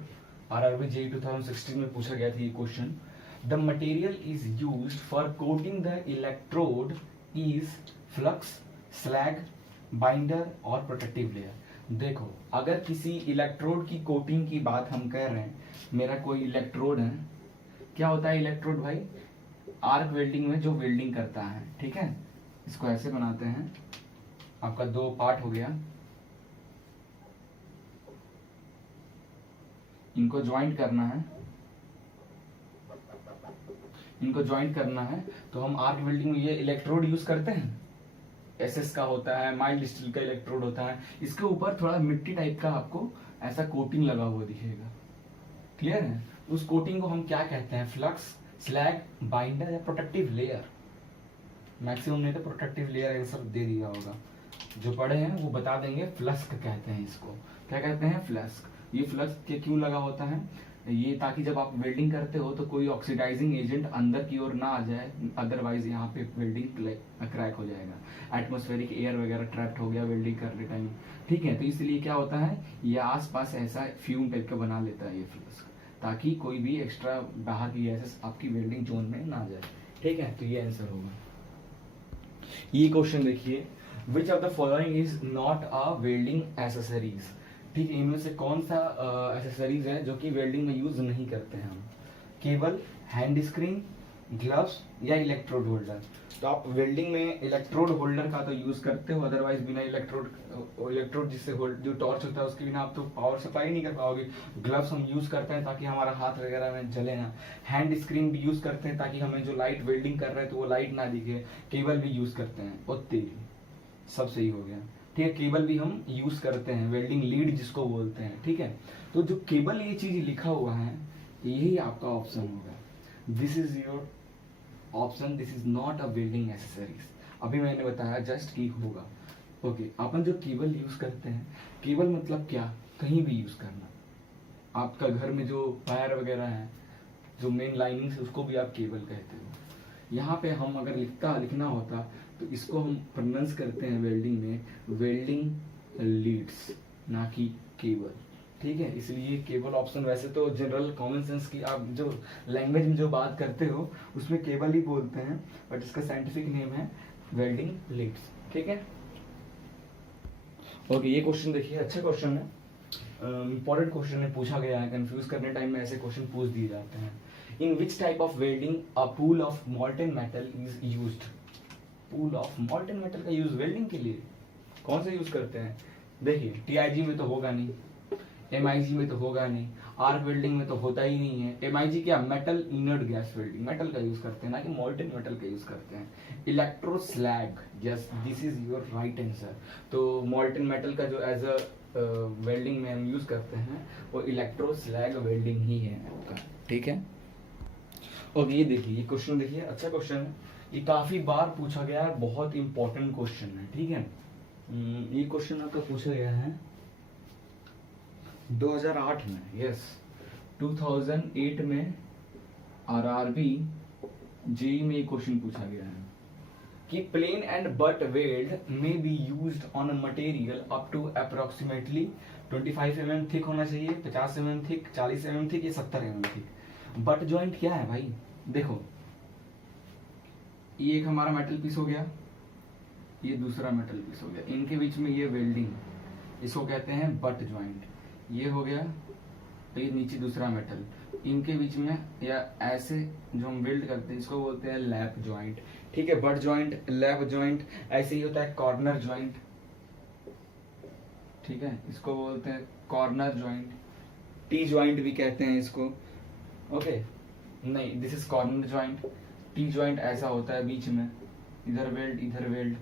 RRB JEE 2016 में पूछा गया था ये question. The material is used for coating the electrode is flux, slag, binder और प्रोटेक्टिव लेयर। देखो, अगर किसी इलेक्ट्रोड की कोटिंग की बात हम कर रहे हैं, मेरा कोई इलेक्ट्रोड है, क्या होता है इलेक्ट्रोड भाई? आर्क वेल्डिंग में जो वेल्डिंग करता है, ठीक है, इसको ऐसे बनाते हैं, आपका 2 पार्ट हो गया, इनको ज्वाइंट करना है, इनको ज्वाइंट करना है, तो हम आर्क वेल्डिंग में ये इलेक्ट्रोड यूज करते हैं, एसएस का होता है, माइल्ड स्टील का इलेक्ट्रोड होता है, इसके ऊपर थोड़ा मिट्टी टाइप का आपको ऐसा कोटिंग लगा हुआ दिखेगा, क्लियर है? उस कोटिंग को हम क्या कहते हैं? फ्लक्स, स्लैग, बाइंडर या प्रोटेक्टिव लेयर। मैक्सिमम ने तो प्रोटेक्टिव लेयर आंसर दे दिया होगा, जो पढ़े हैं वो बता देंगे। फ्लस्क कहते हैं इसको, क्या कहते हैं? फ्लस्क। ये फ्लक्स के क्यों लगा होता है? ये ताकि जब आप वेल्डिंग करते हो तो कोई ऑक्सीडाइजिंग एजेंट अंदर की ओर ना आ जाए, अदरवाइज यहाँ पे वेल्डिंग क्रैक हो जाएगा, एटमॉस्फेरिक एयर वगैरह ट्रैप्ड हो गया वेल्डिंग करने टाइम, ठीक है? तो इसलिए क्या होता है, ये आसपास ऐसा फ्यूम टाइप का बना लेता है ये फ्लस्क, ताकि कोई भी एक्स्ट्रा बाहर की गैसेस आपकी वेल्डिंग जोन में ना जाए, ठीक है? तो ये आंसर होगा। ये क्वेश्चन देखिए, which of the following is not a welding accessories. ठीक है, इनमें से कौन सा एसेसरीज है जो कि वेल्डिंग में यूज नहीं करते हैं हम? केबल, हैंड स्क्रीन, ग्लव्स या इलेक्ट्रोड होल्डर। तो आप वेल्डिंग में इलेक्ट्रोड होल्डर का तो यूज करते हो, अदरवाइज बिना इलेक्ट्रोड जिससे जो टॉर्च होता है उसके बिना आप तो पावर सप्लाई नहीं कर पाओगे। ग्लव्स हम यूज करते हैं ताकि हमारा हाथ वगैरह में जले ना। हैंड स्क्रीन भी यूज करते हैं ताकि हमें जो लाइट वेल्डिंग कर रहे हैं तो वो लाइट ना दिखे। केबल भी यूज करते हैं, और तेल, सब सही हो गया। ठीक है, केबल भी हम यूज करते हैं, वेल्डिंग लीड जिसको बोलते हैं, ठीक है? तो जो केबल ये चीज लिखा हुआ है यही आपका ऑप्शन होगा। This is your option, this is not a welding accessories. अभी मैंने बताया जस्ट कि होगा। ओके, अपन जो केबल यूज करते हैं, केबल मतलब क्या? कहीं भी यूज करना। आपका घर में जो वायर वगैरह है, जो मेन लाइनिंग है, उसको भी आप केबल कहते हो। यहाँ पे हम अगर लिखना होता तो इसको हम प्रोनाउंस करते हैं वेल्डिंग में वेल्डिंग लीड्स, ना कि केबल, ठीक है? इसलिए केबल ऑप्शन, वैसे तो जनरल कॉमन सेंस की आप जो लैंग्वेज में जो बात करते हो उसमें केबल ही बोलते हैं, बट इसका साइंटिफिक नेम है वेल्डिंग लीड्स, ठीक है? ओके, ये क्वेश्चन देखिए, अच्छा क्वेश्चन है, इंपॉर्टेंट क्वेश्चन है, पूछा गया है। कंफ्यूज करने टाइम में ऐसे क्वेश्चन पूछ दिए जाते हैं। In which type of welding a pool of molten metal is used? Pool of molten metal का यूज वेल्डिंग के लिए कौन से यूज करते हैं? देखिए, टीआईजी में तो होगा नहीं, एमआईजी में तो होगा नहीं, आर्क वेल्डिंग में तो होता ही नहीं है। एमआईजी क्या? Metal inert gas welding, metal का यूज करते हैं, ना कि मॉल्टेन मेटल का यूज करते हैं। Electro slag, yes, this is your right answer. तो मॉल्टेन मेटल का जो एज अ वेल्डिंग में हम यूज करते हैं वो इलेक्ट्रो स्लैग वेल्डिंग ही है आपका, ठीक है? ओके, ये देखिए, ये क्वेश्चन देखिए, अच्छा क्वेश्चन है, ये काफी बार पूछा गया है, बहुत इंपॉर्टेंट क्वेश्चन है, ठीक है? ये क्वेश्चन आपका पूछा गया है 2008 में, यस, 2008 में आरआरबी जेईई में ये क्वेश्चन पूछा गया है कि प्लेन एंड बट वेल्ड में be used on a material up to approximately 25 mm thick होना चाहिए, 50 mm थिक, 40 mm थिक या 70 mm थिक। बट जॉइंट क्या है भाई? देखो, ये एक हमारा मेटल पीस हो गया, ये दूसरा मेटल पीस हो गया, इनके बीच में ये वेल्डिंग, इसको कहते हैं बट जॉइंट। ये हो गया, तो ये नीचे दूसरा मेटल, इनके बीच में या ऐसे जो हम वेल्ड करते हैं इसको बोलते हैं लैप जॉइंट, ठीक है? बट जॉइंट, लैप जॉइंट, ऐसे ही होता है कॉर्नर जॉइंट, ठीक है? इसको बोलते हैं कॉर्नर जॉइंट, टी जॉइंट भी कहते हैं इसको, ओके? नहीं, this is corner joint. T joint ऐसा होता है बीच में, इधर वेल्ड इधर वेल्ड,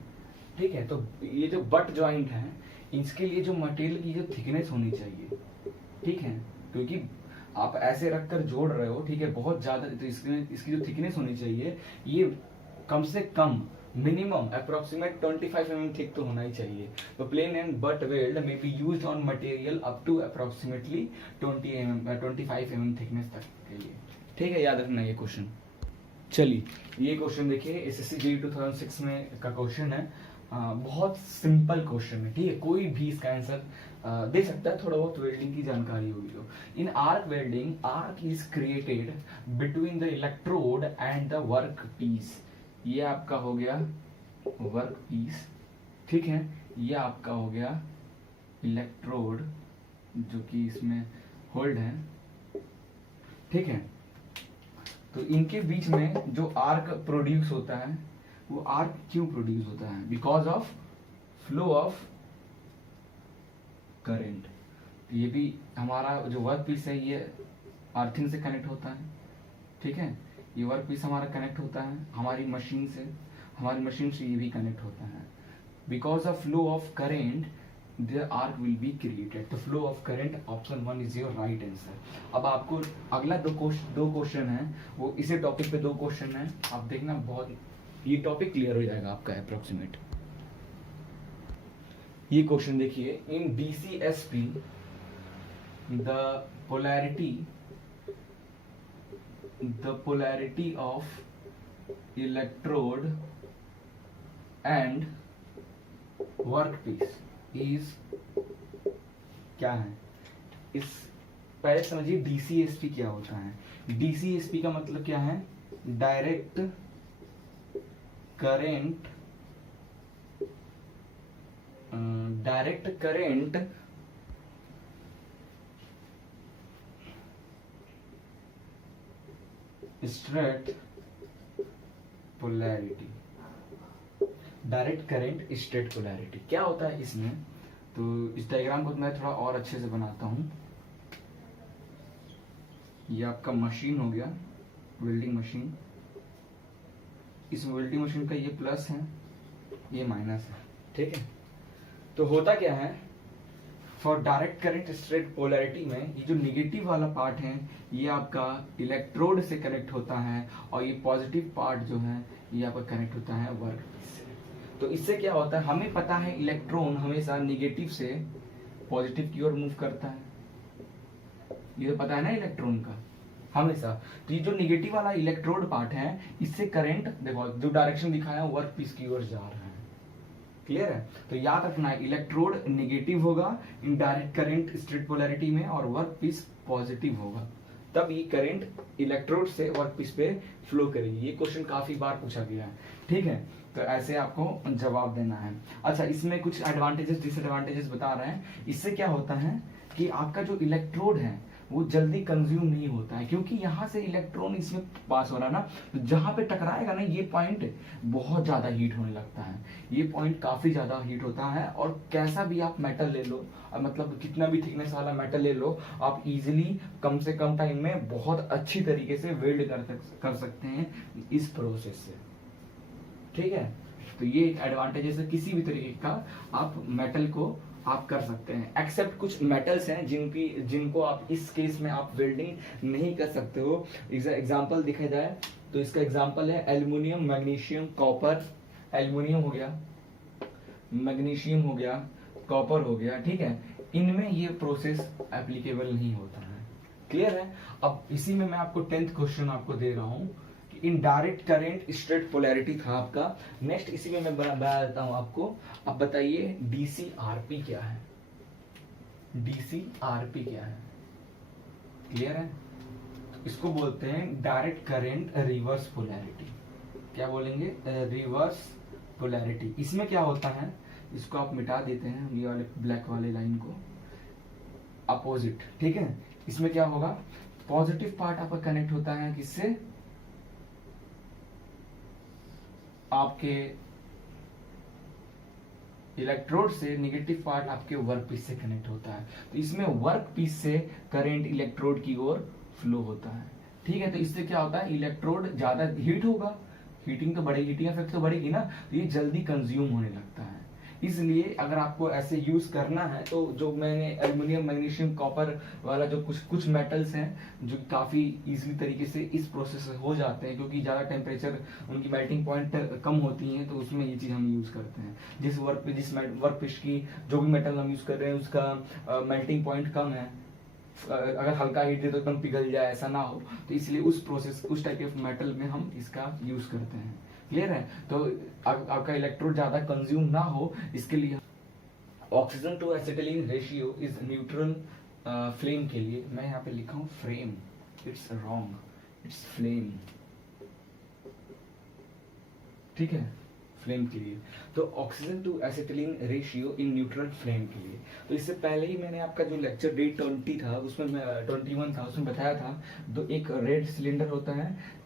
ठीक है? तो ये जो बट जॉइंट है, इसके लिए जो मटेरियल की जो थिकनेस होनी चाहिए, ठीक है, क्योंकि आप ऐसे रखकर जोड़ रहे हो, ठीक है, बहुत ज्यादा, तो इसकी जो थिकनेस होनी चाहिए ये कम से कम मिनिमम अप्रोक्सीमेट 25 mm थिक तो होना ही चाहिए। तो प्लेन एंड बट वेल्ड में be used on material up to approximately 25 mm thickness तक के लिए, ठीक है? याद रखना ये क्वेश्चन। चलिए ये क्वेश्चन देखिए, एसएससी जेईई 2006 में का क्वेश्चन है। बहुत सिंपल क्वेश्चन है, ठीक है, कोई भी इसका आंसर दे सकता है, थोड़ा बहुत वेल्डिंग की जानकारी होगी तो। In arc welding, arc is created between the electrode and the work piece. ये आपका हो गया वर्क पीस, ठीक है, ये आपका हो गया इलेक्ट्रोड जो कि इसमें होल्ड है, ठीक है। तो इनके बीच में जो आर्क प्रोड्यूस होता है, वो आर्क क्यों प्रोड्यूस होता है? Because of flow of current. ये भी हमारा जो वर्क पीस है ये अर्थिंग से कनेक्ट होता है, ठीक है, ये वर्क पीस हमारा कनेक्ट होता है हमारी मशीन से, हमारी मशीन से ये भी कनेक्ट होता है। Because of flow of current the arc will be created. The flow of current, option 1 is your right answer. अब आपको अगला दो क्वेश्चन है, वो इसी टॉपिक पे दो क्वेश्चन है, आप देखना, बहुत ये टॉपिक क्लियर हो जाएगा आपका अप्रोक्सीमेट। ये क्वेश्चन देखिए, इन DCSP the polarity of electrode and workpiece is क्या है? इस पहले समझिए DCSP क्या होता है। DCSP का मतलब क्या है? Direct current straight polarity. Direct current straight polarity क्या होता है इसमें? तो इस डायग्राम को मैं थोड़ा और अच्छे से बनाता हूँ। ये आपका मशीन हो गया, वेल्डिंग मशीन। इस वेल्डिंग मशीन का ये प्लस है, ये माइनस है, ठीक है। तो होता क्या है, for direct current straight polarity में ये जो निगेटिव वाला पार्ट है ये आपका इलेक्ट्रोड से कनेक्ट होता है, और ये पॉजिटिव पार्ट जो है ये आपका कनेक्ट होता है वर्क से। तो इससे क्या होता है, हमें पता है इलेक्ट्रॉन हमेशा निगेटिव से पॉजिटिव की ओर मूव करता है, ये तो पता है ना इलेक्ट्रॉन का हमेशा। तो ये जो निगेटिव वाला इलेक्ट्रोड पार्ट है, इससे करंट देखो जो डायरेक्शन दिखाया वर्क पीस की ओर जा रहा है, क्लियर है। तो याद रखना है इलेक्ट्रोड निगेटिव होगा in direct current straight polarity में, और वर्क पीस पॉजिटिव होगा, तब ये करंट इलेक्ट्रोड से वर्क पीस पे फ्लो करेगी। ये क्वेश्चन काफी बार पूछा गया है, ठीक है। तो ऐसे आपको जवाब देना है। अच्छा, इसमें कुछ एडवांटेजेस डिसएडवांटेजेस बता रहे हैं। इससे क्या होता है कि आपका जो इलेक्ट्रोड है वो जल्दी कंज्यूम नहीं होता है, क्योंकि यहाँ से इलेक्ट्रॉन इसमें पास हो रहा है ना, तो जहाँ पे टकराएगा ना ये पॉइंट बहुत ज्यादा हीट होने लगता है, ये पॉइंट काफी ज्यादा हीट होता है। और कैसा भी आप मेटल ले लो, मतलब कितना भी थिकनेस वाला मेटल ले लो, आप इजीली कम से कम टाइम में बहुत अच्छी तरीके से वेल्ड कर सकते हैं इस प्रोसेस से, ठीक है। तो ये एक एडवांटेजेस है, किसी भी तरीके का आप मेटल को आप कर सकते हैं, एक्सेप्ट कुछ मेटल्स हैं जिनको आप इस केस में आप वेल्डिंग नहीं कर सकते हो। एग्जांपल देखा जाए तो इसका एग्जांपल है एल्युमिनियम, मैग्नीशियम, कॉपर। एल्युमिनियम हो गया, मैग्नीशियम हो गया, कॉपर हो गया, ठीक है, इनमें ये प्रोसेस एप्लीकेबल नहीं होता है, क्लियर है। अब इसी में मैं आपको 10th क्वेश्चन आपको दे रहा हूँ, in direct current straight polarity था आपका। नेक्स्ट इसी में मैं बता देता हूं आपको। अब बताइए DCRP क्या है? DCRP क्या है? क्लियर है? इसको बोलते हैं डायरेक्ट करंट रिवर्स पोलैरिटी। क्या बोलेंगे? Reverse polarity. इसमें क्या होता है, इसको आप मिटा देते हैं, ये वाले ब्लैक वाले लाइन को, अपोजिट, ठीक है। इसमें क्या होगा, पॉजिटिव पार्ट आपका कनेक्ट होता है किससे? आपके इलेक्ट्रोड से। निगेटिव पार्ट आपके वर्क पीस से कनेक्ट होता है। तो इसमें वर्क पीस से करंट इलेक्ट्रोड की ओर फ्लो होता है, ठीक है। तो इससे क्या होता है, इलेक्ट्रोड ज्यादा हीट होगा, हीटिंग तो बढ़ेगी, हीटिंग इफेक्ट तो बढ़ेगी ना, तो ये जल्दी कंज्यूम होने लगता है। इसलिए अगर आपको ऐसे यूज करना है तो जो मैंने एल्युमिनियम, मैग्नीशियम, कॉपर वाला जो कुछ मेटल्स हैं जो काफी इजीली तरीके से इस प्रोसेस से हो जाते हैं, क्योंकि ज्यादा टेम्परेचर उनकी मेल्टिंग पॉइंट कम होती हैं, तो उसमें ये चीज हम यूज करते हैं। जिस वर्क पीस की जो भी मेटल हम यूज कर रहे हैं उसका मेल्टिंग पॉइंट कम है, अगर हल्का हीट दे तो एकदम पिघल जाए, ऐसा ना हो, तो इसलिए उस टाइप के मेटल में हम इसका यूज करते हैं। क्लियर है? तो आपका इलेक्ट्रोड ज्यादा कंज्यूम ना हो इसके लिए oxygen to acetylene ratio is neutral. Flame के लिए मैं यहाँ पे लिखा हूँ frame, it's wrong, it's flame. ठीक है, फ्लेम के लिए। तो oxygen to acetylene ratio in neutral flame के लिए, तो इससे पहले ही मैंने आपका जो लेक्चर डे 20 था उसमें 21 था, उसमें बताया था एक रेड सिलेंडर होता है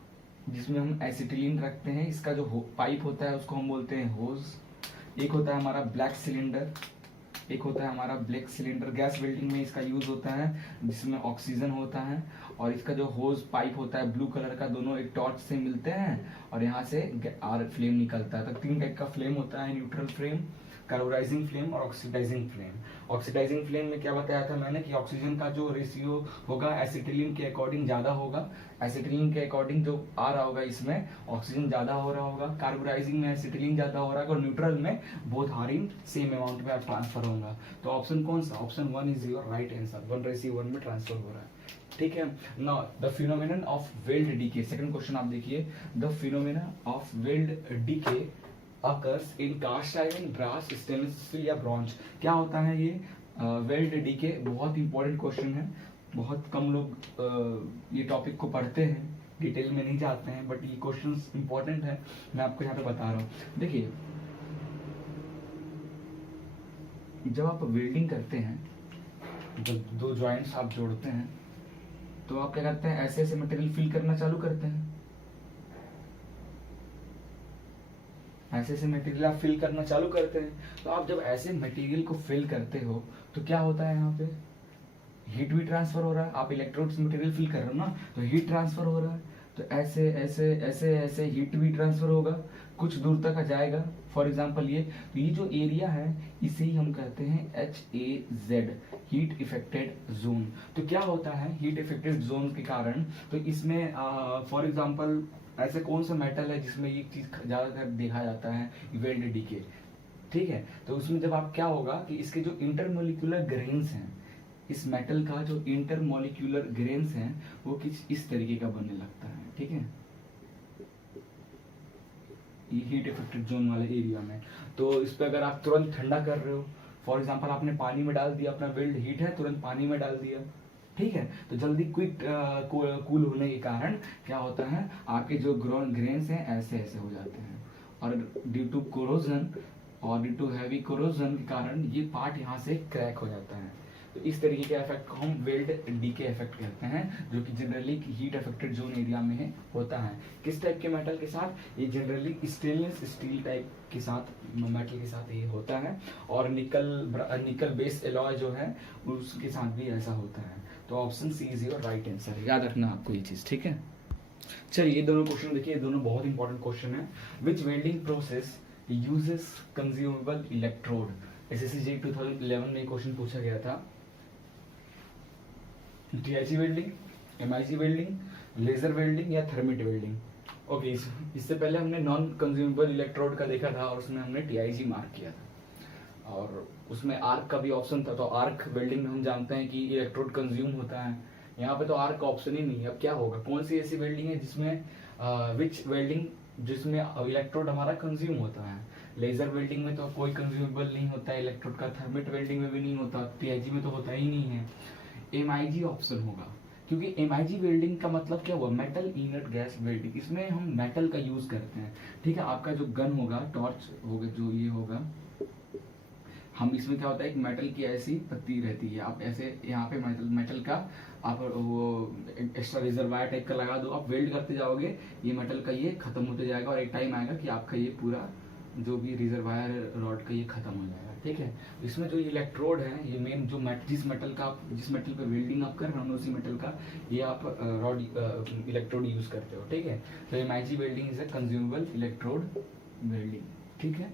जिसमें हम एसिटिलीन रखते हैं, इसका जो पाइप होता है उसको हम बोलते हैं होज। एक होता है हमारा ब्लैक सिलेंडर, एक होता है हमारा ब्लैक सिलेंडर, गैस वेल्डिंग में इसका यूज होता है जिसमें ऑक्सीजन होता है, और इसका जो होज पाइप होता है ब्लू कलर का, दोनों एक टॉर्च से मिलते हैं और यहाँ से आर फ्लेम निकलता है। तो 3 टाइप का फ्लेम होता है, न्यूट्रल फ्लेम, कार्बोराइजिंग फ्लेम और ऑक्सीडाइजिंग फ्लेम। ऑक्सीडाइजिंग फ्लेम में क्या बताया था मैंने कि ऑक्सीजन का जो रेशियो होगा एसिटिलीन के अकॉर्डिंग ज्यादा होगा, एसिटिलीन के अकॉर्डिंग जो आ रहा होगा इसमें ऑक्सीजन ज्यादा हो रहा होगा, कार्बोराइजिंग में एसिटिलीन ज्यादा हो रहा होगा, और न्यूट्रल में both are in same amount में ट्रांसफर होगा। तो ऑप्शन कौन सा? Option 1 is your right answer, 1:1 में ट्रांसफर हो रहा है। ठीक है, now the phenomenon of weld decay, second question आप देखिए, the phenomena of weld decay occurs in cast iron, brass, stainless steel या ब्रॉन्ज। क्या होता है ये वेल्ड डीके? बहुत इंपॉर्टेंट क्वेश्चन है, बहुत कम लोग ये टॉपिक को पढ़ते हैं, डिटेल में नहीं जाते हैं, बट ये क्वेश्चन इंपॉर्टेंट है, मैं आपको यहाँ पे बता रहा हूँ। देखिए, जब आप वेल्डिंग करते हैं, जब 2 जॉइंट्स आप जोड़ते हैं, तो आप क्या करते हैं, ऐसे ऐसे मटेरियल फिल करना चालू करते हैं, ऐसे ऐसे मटेरियल आप फिल करना चालू करते हैं। तो आप जब ऐसे मटेरियल को फिल करते हो तो क्या होता है, यहाँ पे हीट भी ट्रांसफर हो रहा है, आप इलेक्ट्रोड से मटेरियल फिल कर रहे हो ना, तो हीट ट्रांसफर हो रहा है, तो ऐसे ऐसे ऐसे ऐसे हीट भी ट्रांसफर होगा, कुछ दूर तक आ जाएगा। फॉर एग्जाम्पल ये जो एरिया है इसे ही हम कहते हैं HAZ, हीट इफेक्टेड जोन। तो क्या होता है हीट इफेक्टेड जोन के कारण, तो इसमें फॉर एग्जाम्पल ऐसे कौन सा मेटल है जिसमें ये चीज ज्यादातर देखा जाता है, वेल्ड डीके। ठीक है, तो उसमें जब आप क्या होगा कि इसके जो इंटरमोलिकुलर ग्रेन्स हैं, इस मेटल का जो इंटरमोलिकुलर ग्रेन्स हैं वो किस इस तरीके का बनने लगता है। ठीक है, ये हीट इफेक्टेड जोन वाले एरिया में। तो इस पे अगर आप तुरंत ठंडा कर रहे हो, फॉर एग्जांपल आपने पानी में डाल दिया, अपना वेल्ड हीट है, तुरंत पानी में डाल दिया, ठीक है, तो जल्दी क्विक कूल होने के कारण क्या होता है, आपके जो ग्रेन्स हैं ऐसे ऐसे हो जाते हैं, और ड्यू टू कोरोजन और ड्यू टू हैवी कोरोजन के कारण ये पार्ट यहाँ से क्रैक हो जाता है। तो इस तरीके के इफेक्ट को हम वेल्ड डीके इफेक्ट कहते हैं, जो कि generally heat affected zone area में होता है। किस टाइप के मेटल के साथ? ये जनरली स्टेनलेस स्टील टाइप के साथ मेटल के साथ ये होता है, और निकल बेस एलॉय जो है उसके साथ भी ऐसा होता है। तो option C is your right answer, याद रखना आपको ये चीज। ठीक है, चलिए ये दोनों क्वेश्चन देखिए, ये दोनों बहुत इंपॉर्टेंट क्वेश्चन है। Which welding process uses consumable electrode? SSC 2011 में क्वेश्चन पूछा गया था। TIG welding, MIG welding, laser welding या थर्मिट वेल्डिंग? ओके, इससे पहले हमने नॉन कंज्यूमेबल इलेक्ट्रोड का देखा था और उसमें हमने TIG मार्क किया था, और उसमें आर्क का भी ऑप्शन था। तो आर्क वेल्डिंग में हम जानते हैं कि इलेक्ट्रोड कंज्यूम होता है, यहाँ पे तो आर्क का ऑप्शन ही नहीं है। अब क्या होगा, कौन सी ऐसी वेल्डिंग है जिसमें विच वेल्डिंग जिसमें इलेक्ट्रोड हमारा कंज्यूम होता है? लेजर वेल्डिंग में तो कोई कंज्यूमेबल नहीं होता है इलेक्ट्रोड का, थर्मिट वेल्डिंग में भी नहीं होता, TIG में तो होता ही नहीं है। MIG ऑप्शन होगा, क्योंकि MIG वेल्डिंग का मतलब क्या हुआ, मेटल इनर्ट गैस वेल्डिंग, इसमें हम मेटल का यूज करते हैं। ठीक है, आपका जो गन होगा, टॉर्च होगा, जो ये होगा, हम इसमें क्या होता है, एक मेटल की ऐसी पत्ती रहती है, आप ऐसे यहाँ पे मेटल का आप वो एक्स्ट्रा रिजर्वायर टाइप का लगा दो, आप वेल्ड करते जाओगे, ये मेटल का ये खत्म होते जाएगा, और एक टाइम आएगा कि आपका ये पूरा जो भी रिजर्वायर रॉड का ये खत्म हो जाएगा। ठीक है, इसमें जो इलेक्ट्रोड है, ये मेन जो जिस मेटल पे वेल्डिंग आप कर रहे हो उसी मेटल का ये आप रॉड इलेक्ट्रोड यूज करते हो। ठीक है, तो MIG welding is a consumable electrode welding. ठीक है,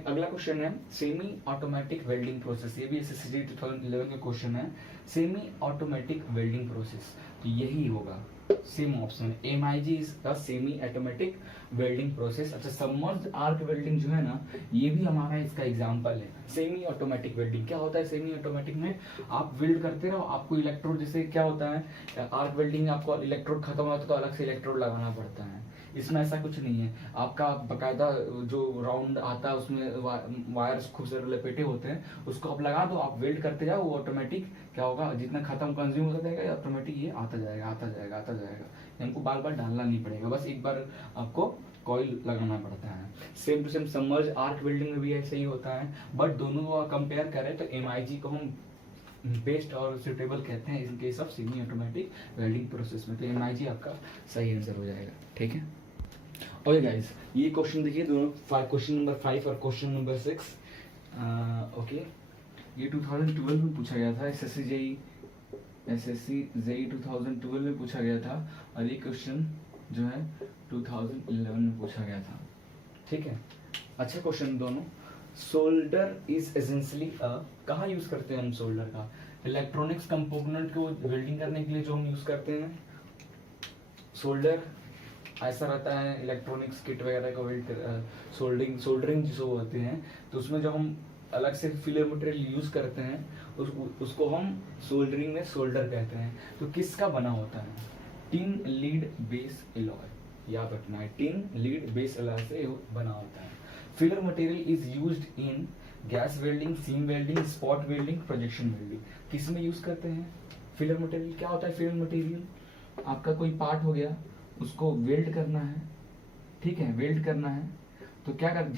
अगला क्वेश्चन है सेमी ऑटोमेटिक वेल्डिंग प्रोसेस। ये भी SSC 2011 का क्वेश्चन है, सेमी ऑटोमेटिक वेल्डिंग प्रोसेस, तो यही होगा सेम ऑप्शन है, MIG is a semi automatic welding process. अच्छा, सबमर्ज आर्क वेल्डिंग जो है ना, ये भी हमारा इसका एग्जांपल है। सेमी ऑटोमेटिक वेल्डिंग क्या होता है? सेमी ऑटोमेटिक में आप वेल्ड करते रहो, आपको इलेक्ट्रोड, जैसे क्या होता है आर्क वेल्डिंग में आपको इलेक्ट्रोड खत्म होता है तो अलग से इलेक्ट्रोड लगाना पड़ता है। इसमें ऐसा कुछ नहीं है, आपका बकायदा जो राउंड आता है उसमें वायर्स खूब सारे लपेटे होते हैं, उसको आप लगा दो, आप वेल्ड करते जाओ, वो ऑटोमेटिक क्या होगा, जितना खत्म कंज्यूम होता जाएगा ऑटोमेटिक ये आता जाएगा आता जाएगा आता जाएगा। हमको बार बार डालना नहीं पड़ेगा, बस एक बार आपको कॉइल लगाना पड़ता है। Same to same submerge arc welding में भी ऐसे ही होता है, बट दोनों को कंपेयर करें तो MIG को हम बेस्ट और सुटेबल कहते हैं इन case of semi automatic welding process में। तो MIG आपका सही आंसर हो जाएगा, ठीक है। ओके गाइस, ये क्वेश्चन देखिए दोनों, क्वेश्चन नंबर 5 और क्वेश्चन नंबर 6। ओके, ये 2012 में पूछा गया था, SSC JEE 2012 में पूछा गया था, और ये क्वेश्चन जो है 2011 में पूछा गया था, ठीक है। अच्छा क्वेश्चन दोनों। सोल्डर इज एसेंशियली कहाँ यूज करते हैं हम सोल्डर का? इलेक्ट्रॉनिक्स कंपोनेंट को वेल्डिंग करने के लिए जो हम यूज करते हैं सोल्डर, ऐसा रहता है इलेक्ट्रॉनिक्स किट वगैरह को वेल्ड सोल्डरिंग जो होते हैं, तो उसमें जो हम अलग से फिलर मटेरियल यूज करते हैं उसको हम सोल्डरिंग में सोल्डर कहते हैं। तो किसका बना होता है? टिन लीड बेस एलॉय, याद रखना है, टिन लीड बेस एलॉय से बना होता है। Filler material is used in gas welding, seam welding, spot welding, projection welding. किस में यूज करते हैं फिलर मटेरियल? क्या होता है फिलर मटेरियल? आपका कोई पार्ट हो गया, उसको वेल्ड करना है, ठीक है, वेल्ड करना है, तो क्या कर,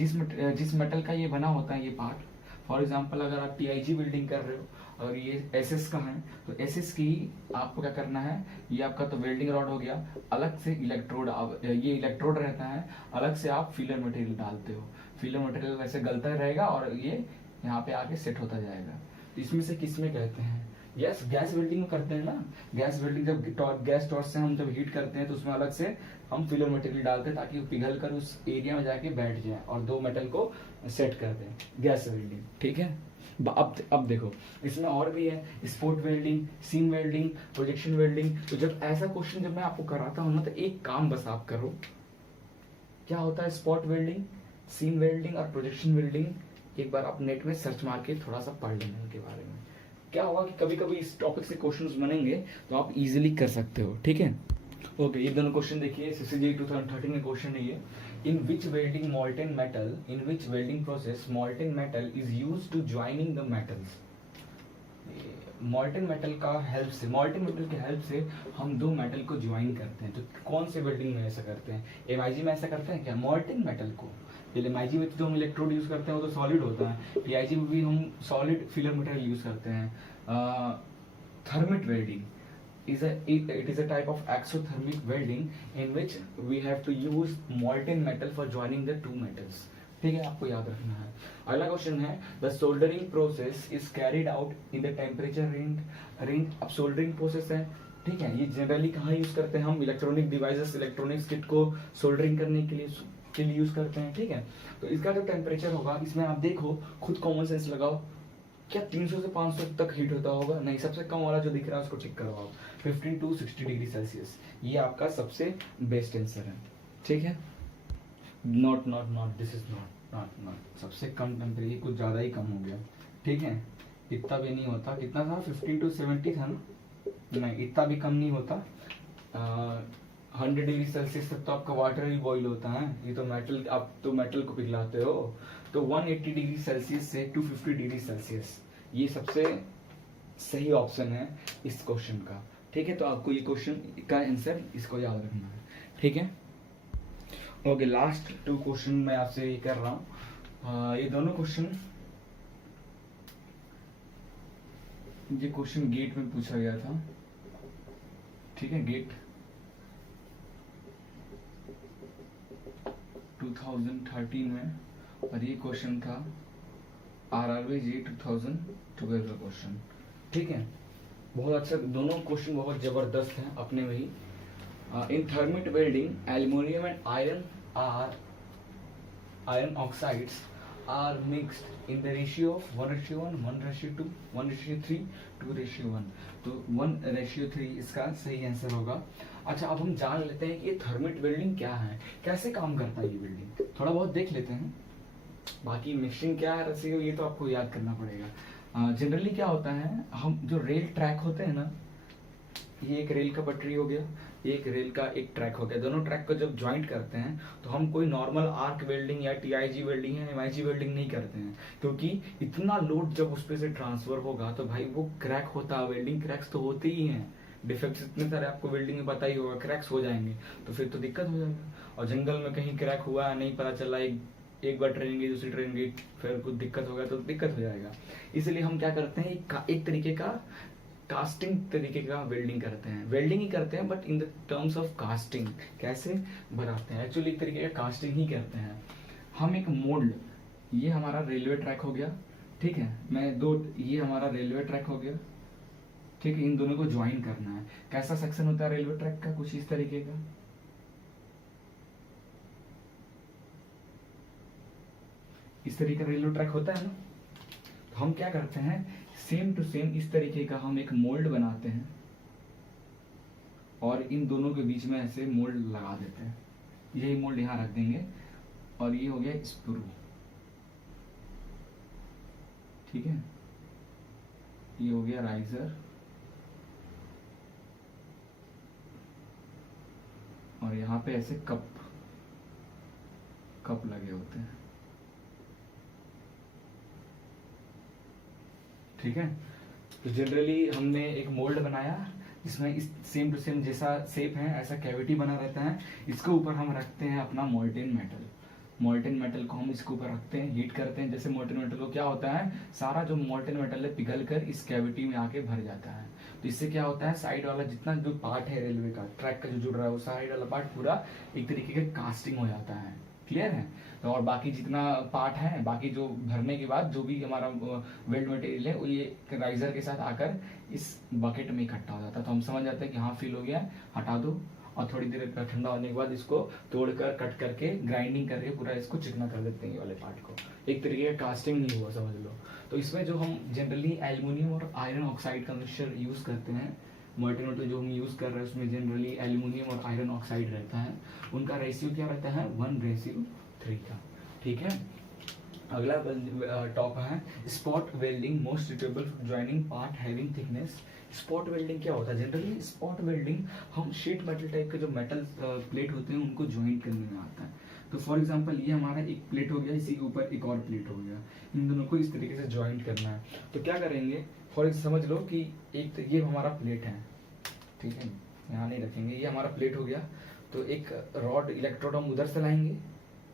जिस मेटल का ये बना होता है ये पार्ट, फॉर एग्जांपल अगर आप TIG वेल्डिंग कर रहे हो और ये SS का है, तो SS की आपको क्या करना है, ये आपका तो वेल्डिंग रॉड हो गया, अलग से इलेक्ट्रोड, ये इलेक्ट्रोड रहता है, अलग से आप फिलर मटेरियल डालते हो, फिलर मटेरियल वैसे गलता रहेगा और ये यहाँ पे आके सेट होता जाएगा। इसमें से किस में कहते हैं? यस, गैस वेल्डिंग में करते हैं ना। गैस वेल्डिंग जब गैस टॉर्च से हम जब हीट करते हैं तो उसमें अलग से हम फिलर मटेरियल डालते हैं ताकि वो पिघल कर उस एरिया में जाके बैठ जाए और दो मेटल को सेट कर दें, गैस वेल्डिंग, ठीक है। अब देखो इसमें और भी है, spot welding, seam welding, projection welding. तो जब ऐसा क्वेश्चन जब मैं आपको कराता हूँ ना, तो एक काम बस आप करो, क्या होता है स्पॉट वेल्डिंग, सीम वेल्डिंग और प्रोजेक्शन वेल्डिंग, एक बार आप नेट में सर्च मार के थोड़ा सा पढ़ लेना उनके बारे में। क्या होगा कि कभी कभी इस टॉपिक से क्वेश्चंस बनेंगे तो आप इजीली कर सकते हो, ठीक है। ओके, ये दोनों क्वेश्चन देखिए, CCJ 2013 में क्वेश्चन है ये। इन विच welding molten metal, in which welding process molten metal is used to joining the metals? molten metal का हेल्प से, molten metal के हेल्प से हम दो मेटल को ज्वाइन करते हैं। तो कौन से वेल्डिंग में ऐसा करते हैं? MIG में ऐसा करते हैं क्या? molten metal को MIG में तो हम इलेक्ट्रोड यूज करते हैं वो तो सॉलिड होता है, TIG में भी हम सॉलिड फिलर मटेरियल यूज करते हैं। Thermit welding it is a type of exothermic welding in which we have to use molten metal for joining the two metals, ठीक है, आपको याद रखना है। अगला क्वेश्चन है, the soldering process is carried out in the temperature range. अब soldering process है, ठीक है, ये जनरली कहाँ यूज करते हैं हम? इलेक्ट्रॉनिक डिवाइसेस, इलेक्ट्रॉनिक्स किट को सोल्डरिंग करने के लिए यूज करते हैं, ठीक है। तो इसका जो टेम्परेचर होगा, इसमें आप देखो, खुद कॉमन सेंस लगाओ, क्या 300 से 500 तक हीट होता होगा? नहीं, सबसे कम वाला जो दिख रहा है उसको टिक करवाओ, 15 to 60 डिग्री सेल्सियस, ये आपका सबसे बेस्ट आंसर है, ठीक है। नॉट दिस इज नॉट सबसे कम टेम्परेचर, कुछ ज़्यादा ही कम हो गया, ठीक है, इतना भी नहीं होता। कितना था? 15 to 70 था ना? नहीं, इतना भी कम नहीं होता। 100 डिग्री सेल्सियस तक तो आपका वाटर ही बॉईल होता है, ये तो मेटल, आप तो मेटल को पिघलाते हो। तो 180 डिग्री सेल्सियस से 250 डिग्री सेल्सियस, ये सबसे सही ऑप्शन है इस क्वेश्चन का, ठीक है। तो आपको ये क्वेश्चन का आंसर इसको याद रखना है, ठीक है। ओके, लास्ट 2 क्वेश्चन मैं आपसे ये कर रहा हूँ। ये दोनों क्वेश्चन, ये क्वेश्चन गेट में पूछा गया था, ठीक है, गेट 2013 में, और ये क्वेश्चन था RRB JEE 2012 का क्वेश्चन, ठीक है। बहुत अच्छा, दोनों क्वेश्चन बहुत जबरदस्त हैं अपने में ही। In thermit welding aluminium and iron oxides are mixed in the ratio of 1:1, 1:2, 1:3, 2:1। तो 1:3 इसका सही आंसर होगा। अच्छा, अब हम जान लेते हैं कि ये थर्मिट वेल्डिंग क्या है, कैसे काम करता है ये वेल्डिंग, थोड़ा बहुत देख लेते हैं। बाकी मिक्सिंग क्या है रसी ये तो आपको याद करना पड़ेगा। जनरली क्या होता है, हम जो रेल ट्रैक होते हैं ना, ये एक रेल का पटरी हो गया, ये एक रेल का एक ट्रैक हो गया, दोनों ट्रैक को जब ज्वाइंट करते हैं तो हम कोई नॉर्मल आर्क वेल्डिंग या टीआईजी वेल्डिंग या एमआईजी वेल्डिंग नहीं करते हैं, क्योंकि इतना लोड जब उस पर से ट्रांसफर होगा तो भाई वो क्रैक होता है, वेल्डिंग क्रैक्स तो होते ही हैं, डिफेक्ट्स इतने सारे आपको वेल्डिंग में पता ही होगा, क्रैक्स हो जाएंगे तो फिर तो दिक्कत हो जाएगा। और जंगल में कहीं क्रैक हुआ है नहीं पता चला, एक बार ट्रेन गई दूसरी ट्रेन गई, फिर कुछ दिक्कत हो गया तो दिक्कत हो जाएगा। इसलिए हम क्या करते हैं, एक तरीके का कास्टिंग तरीके का वेल्डिंग करते हैं, वेल्डिंग ही करते हैं but in the terms of casting. कैसे बनाते हैं, एक्चुअली एक तरीके का कास्टिंग ही करते हैं हम। एक मोल्ड, ये हमारा रेलवे ट्रैक हो गया, ठीक है, ये हमारा रेलवे ट्रैक हो गया, ठीक है, इन दोनों को ज्वाइन करना है। कैसा सेक्शन होता है रेलवे ट्रैक का, कुछ इस तरीके का, इस तरीके का रेलवे ट्रैक होता है ना। तो हम क्या करते हैं, सेम टू सेम इस तरीके का हम एक मोल्ड बनाते हैं और इन दोनों के बीच में ऐसे मोल्ड लगा देते हैं, यही मोल्ड यहाँ रख देंगे और ये हो गया स्क्रू, ठीक है, ये हो गया राइजर और यहाँ पे ऐसे कप लगे होते हैं, ठीक है। तो जनरली हमने एक मोल्ड बनाया जिसमें इस सेम टू सेम जैसा शेप है ऐसा कैविटी बना रहता है, इसके ऊपर हम रखते हैं अपना मोल्टेन मेटल। मोल्टेन मेटल को हम इसके ऊपर रखते हैं, हीट करते हैं, जैसे मोल्टेन मेटल को क्या होता है, सारा जो मोल्टेन मेटल है पिघल कर इस कैविटी में आके भर जाता है। तो इससे क्या होता है, साइड वाला जितना जो पार्ट है रेलवे का ट्रैक का जो जुड़ रहा है वो साइड वाला पार्ट पूरा एक तरीके का कास्टिंग हो जाता है, क्लियर है। तो और बाकी जितना पार्ट है, बाकी जो भरने के बाद जो भी हमारा वेल्ड मटेरियल है वो ये राइजर के साथ आकर इस बकेट में इकट्ठा हो जाता है। तो हम समझ जाते हैं कि हाँ फिल हो गया, हटा दो और थोड़ी देर ठंडा होने के बाद इसको तोड़कर कट करके ग्राइंडिंग करके पूरा इसको चिकना कर देते हैं ये वाले पार्ट को, एक तरीके का कास्टिंग नहीं हुआ समझ लो। तो इसमें जो हम जनरली एल्युमिनियम और आयरन ऑक्साइड का मिक्सचर यूज करते हैं, मल्टीमेटल जो हम यूज कर रहे हैं उसमें जनरली एल्युमिनियम और आयरन ऑक्साइड रहता है, उनका रेशियो क्या रहता है 1:3 का, ठीक है। अगला टॉप है spot welding, most suitable joining part having thickness. Spot welding क्या होता है, जनरली स्पॉट वेल्डिंग हम शीट मेटल टाइप के जो मेटल प्लेट होते हैं उनको ज्वाइंट करने में आता है। तो फॉर एग्जांपल ये हमारा एक प्लेट हो गया, इसी के ऊपर एक और प्लेट हो गया, इन दोनों को इस तरीके से ज्वाइंट करना है। तो क्या करेंगे, फॉर समझ लो कि एक तो ये हमारा प्लेट है, ठीक है, यहाँ नहीं रखेंगे, ये हमारा प्लेट हो गया। तो एक रॉड इलेक्ट्रोड हम उधर से लाएंगे,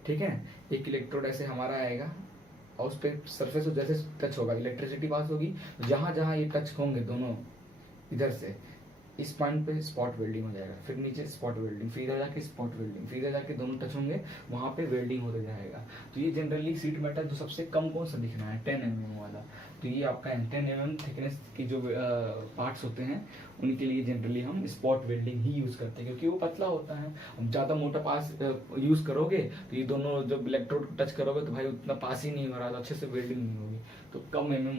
ठीक है, एक इलेक्ट्रोड ऐसे हमारा आएगा और उस पर सरफेस जैसे टच होगा इलेक्ट्रिसिटी पास होगी, जहां जहां ये टच होंगे दोनों इधर से इस पॉइंट पे स्पॉट वेल्डिंग हो जाएगा, फिर नीचे स्पॉट वेल्डिंग, फिर इधर जाके स्पॉट वेल्डिंग, फिर इधर जाके दोनों टच होंगे वहां पे वेल्डिंग होते जाएगा। तो ये जनरली सीट मेटल जो सबसे कम कौन सा दिखना है 10 mm वाला, तो ये आपका 10 mm थिकनेस की जो पार्ट्स होते हैं उनके लिए जनरली हम स्पॉट वेल्डिंग ही यूज करते हैं, क्योंकि वो पतला होता है। अब ज़्यादा मोटा पास यूज करोगे तो ये दोनों जब इलेक्ट्रोड टच करोगे तो भाई उतना पास ही नहीं हो रहा, तो अच्छे से वेल्डिंग नहीं होगी, तो कम mm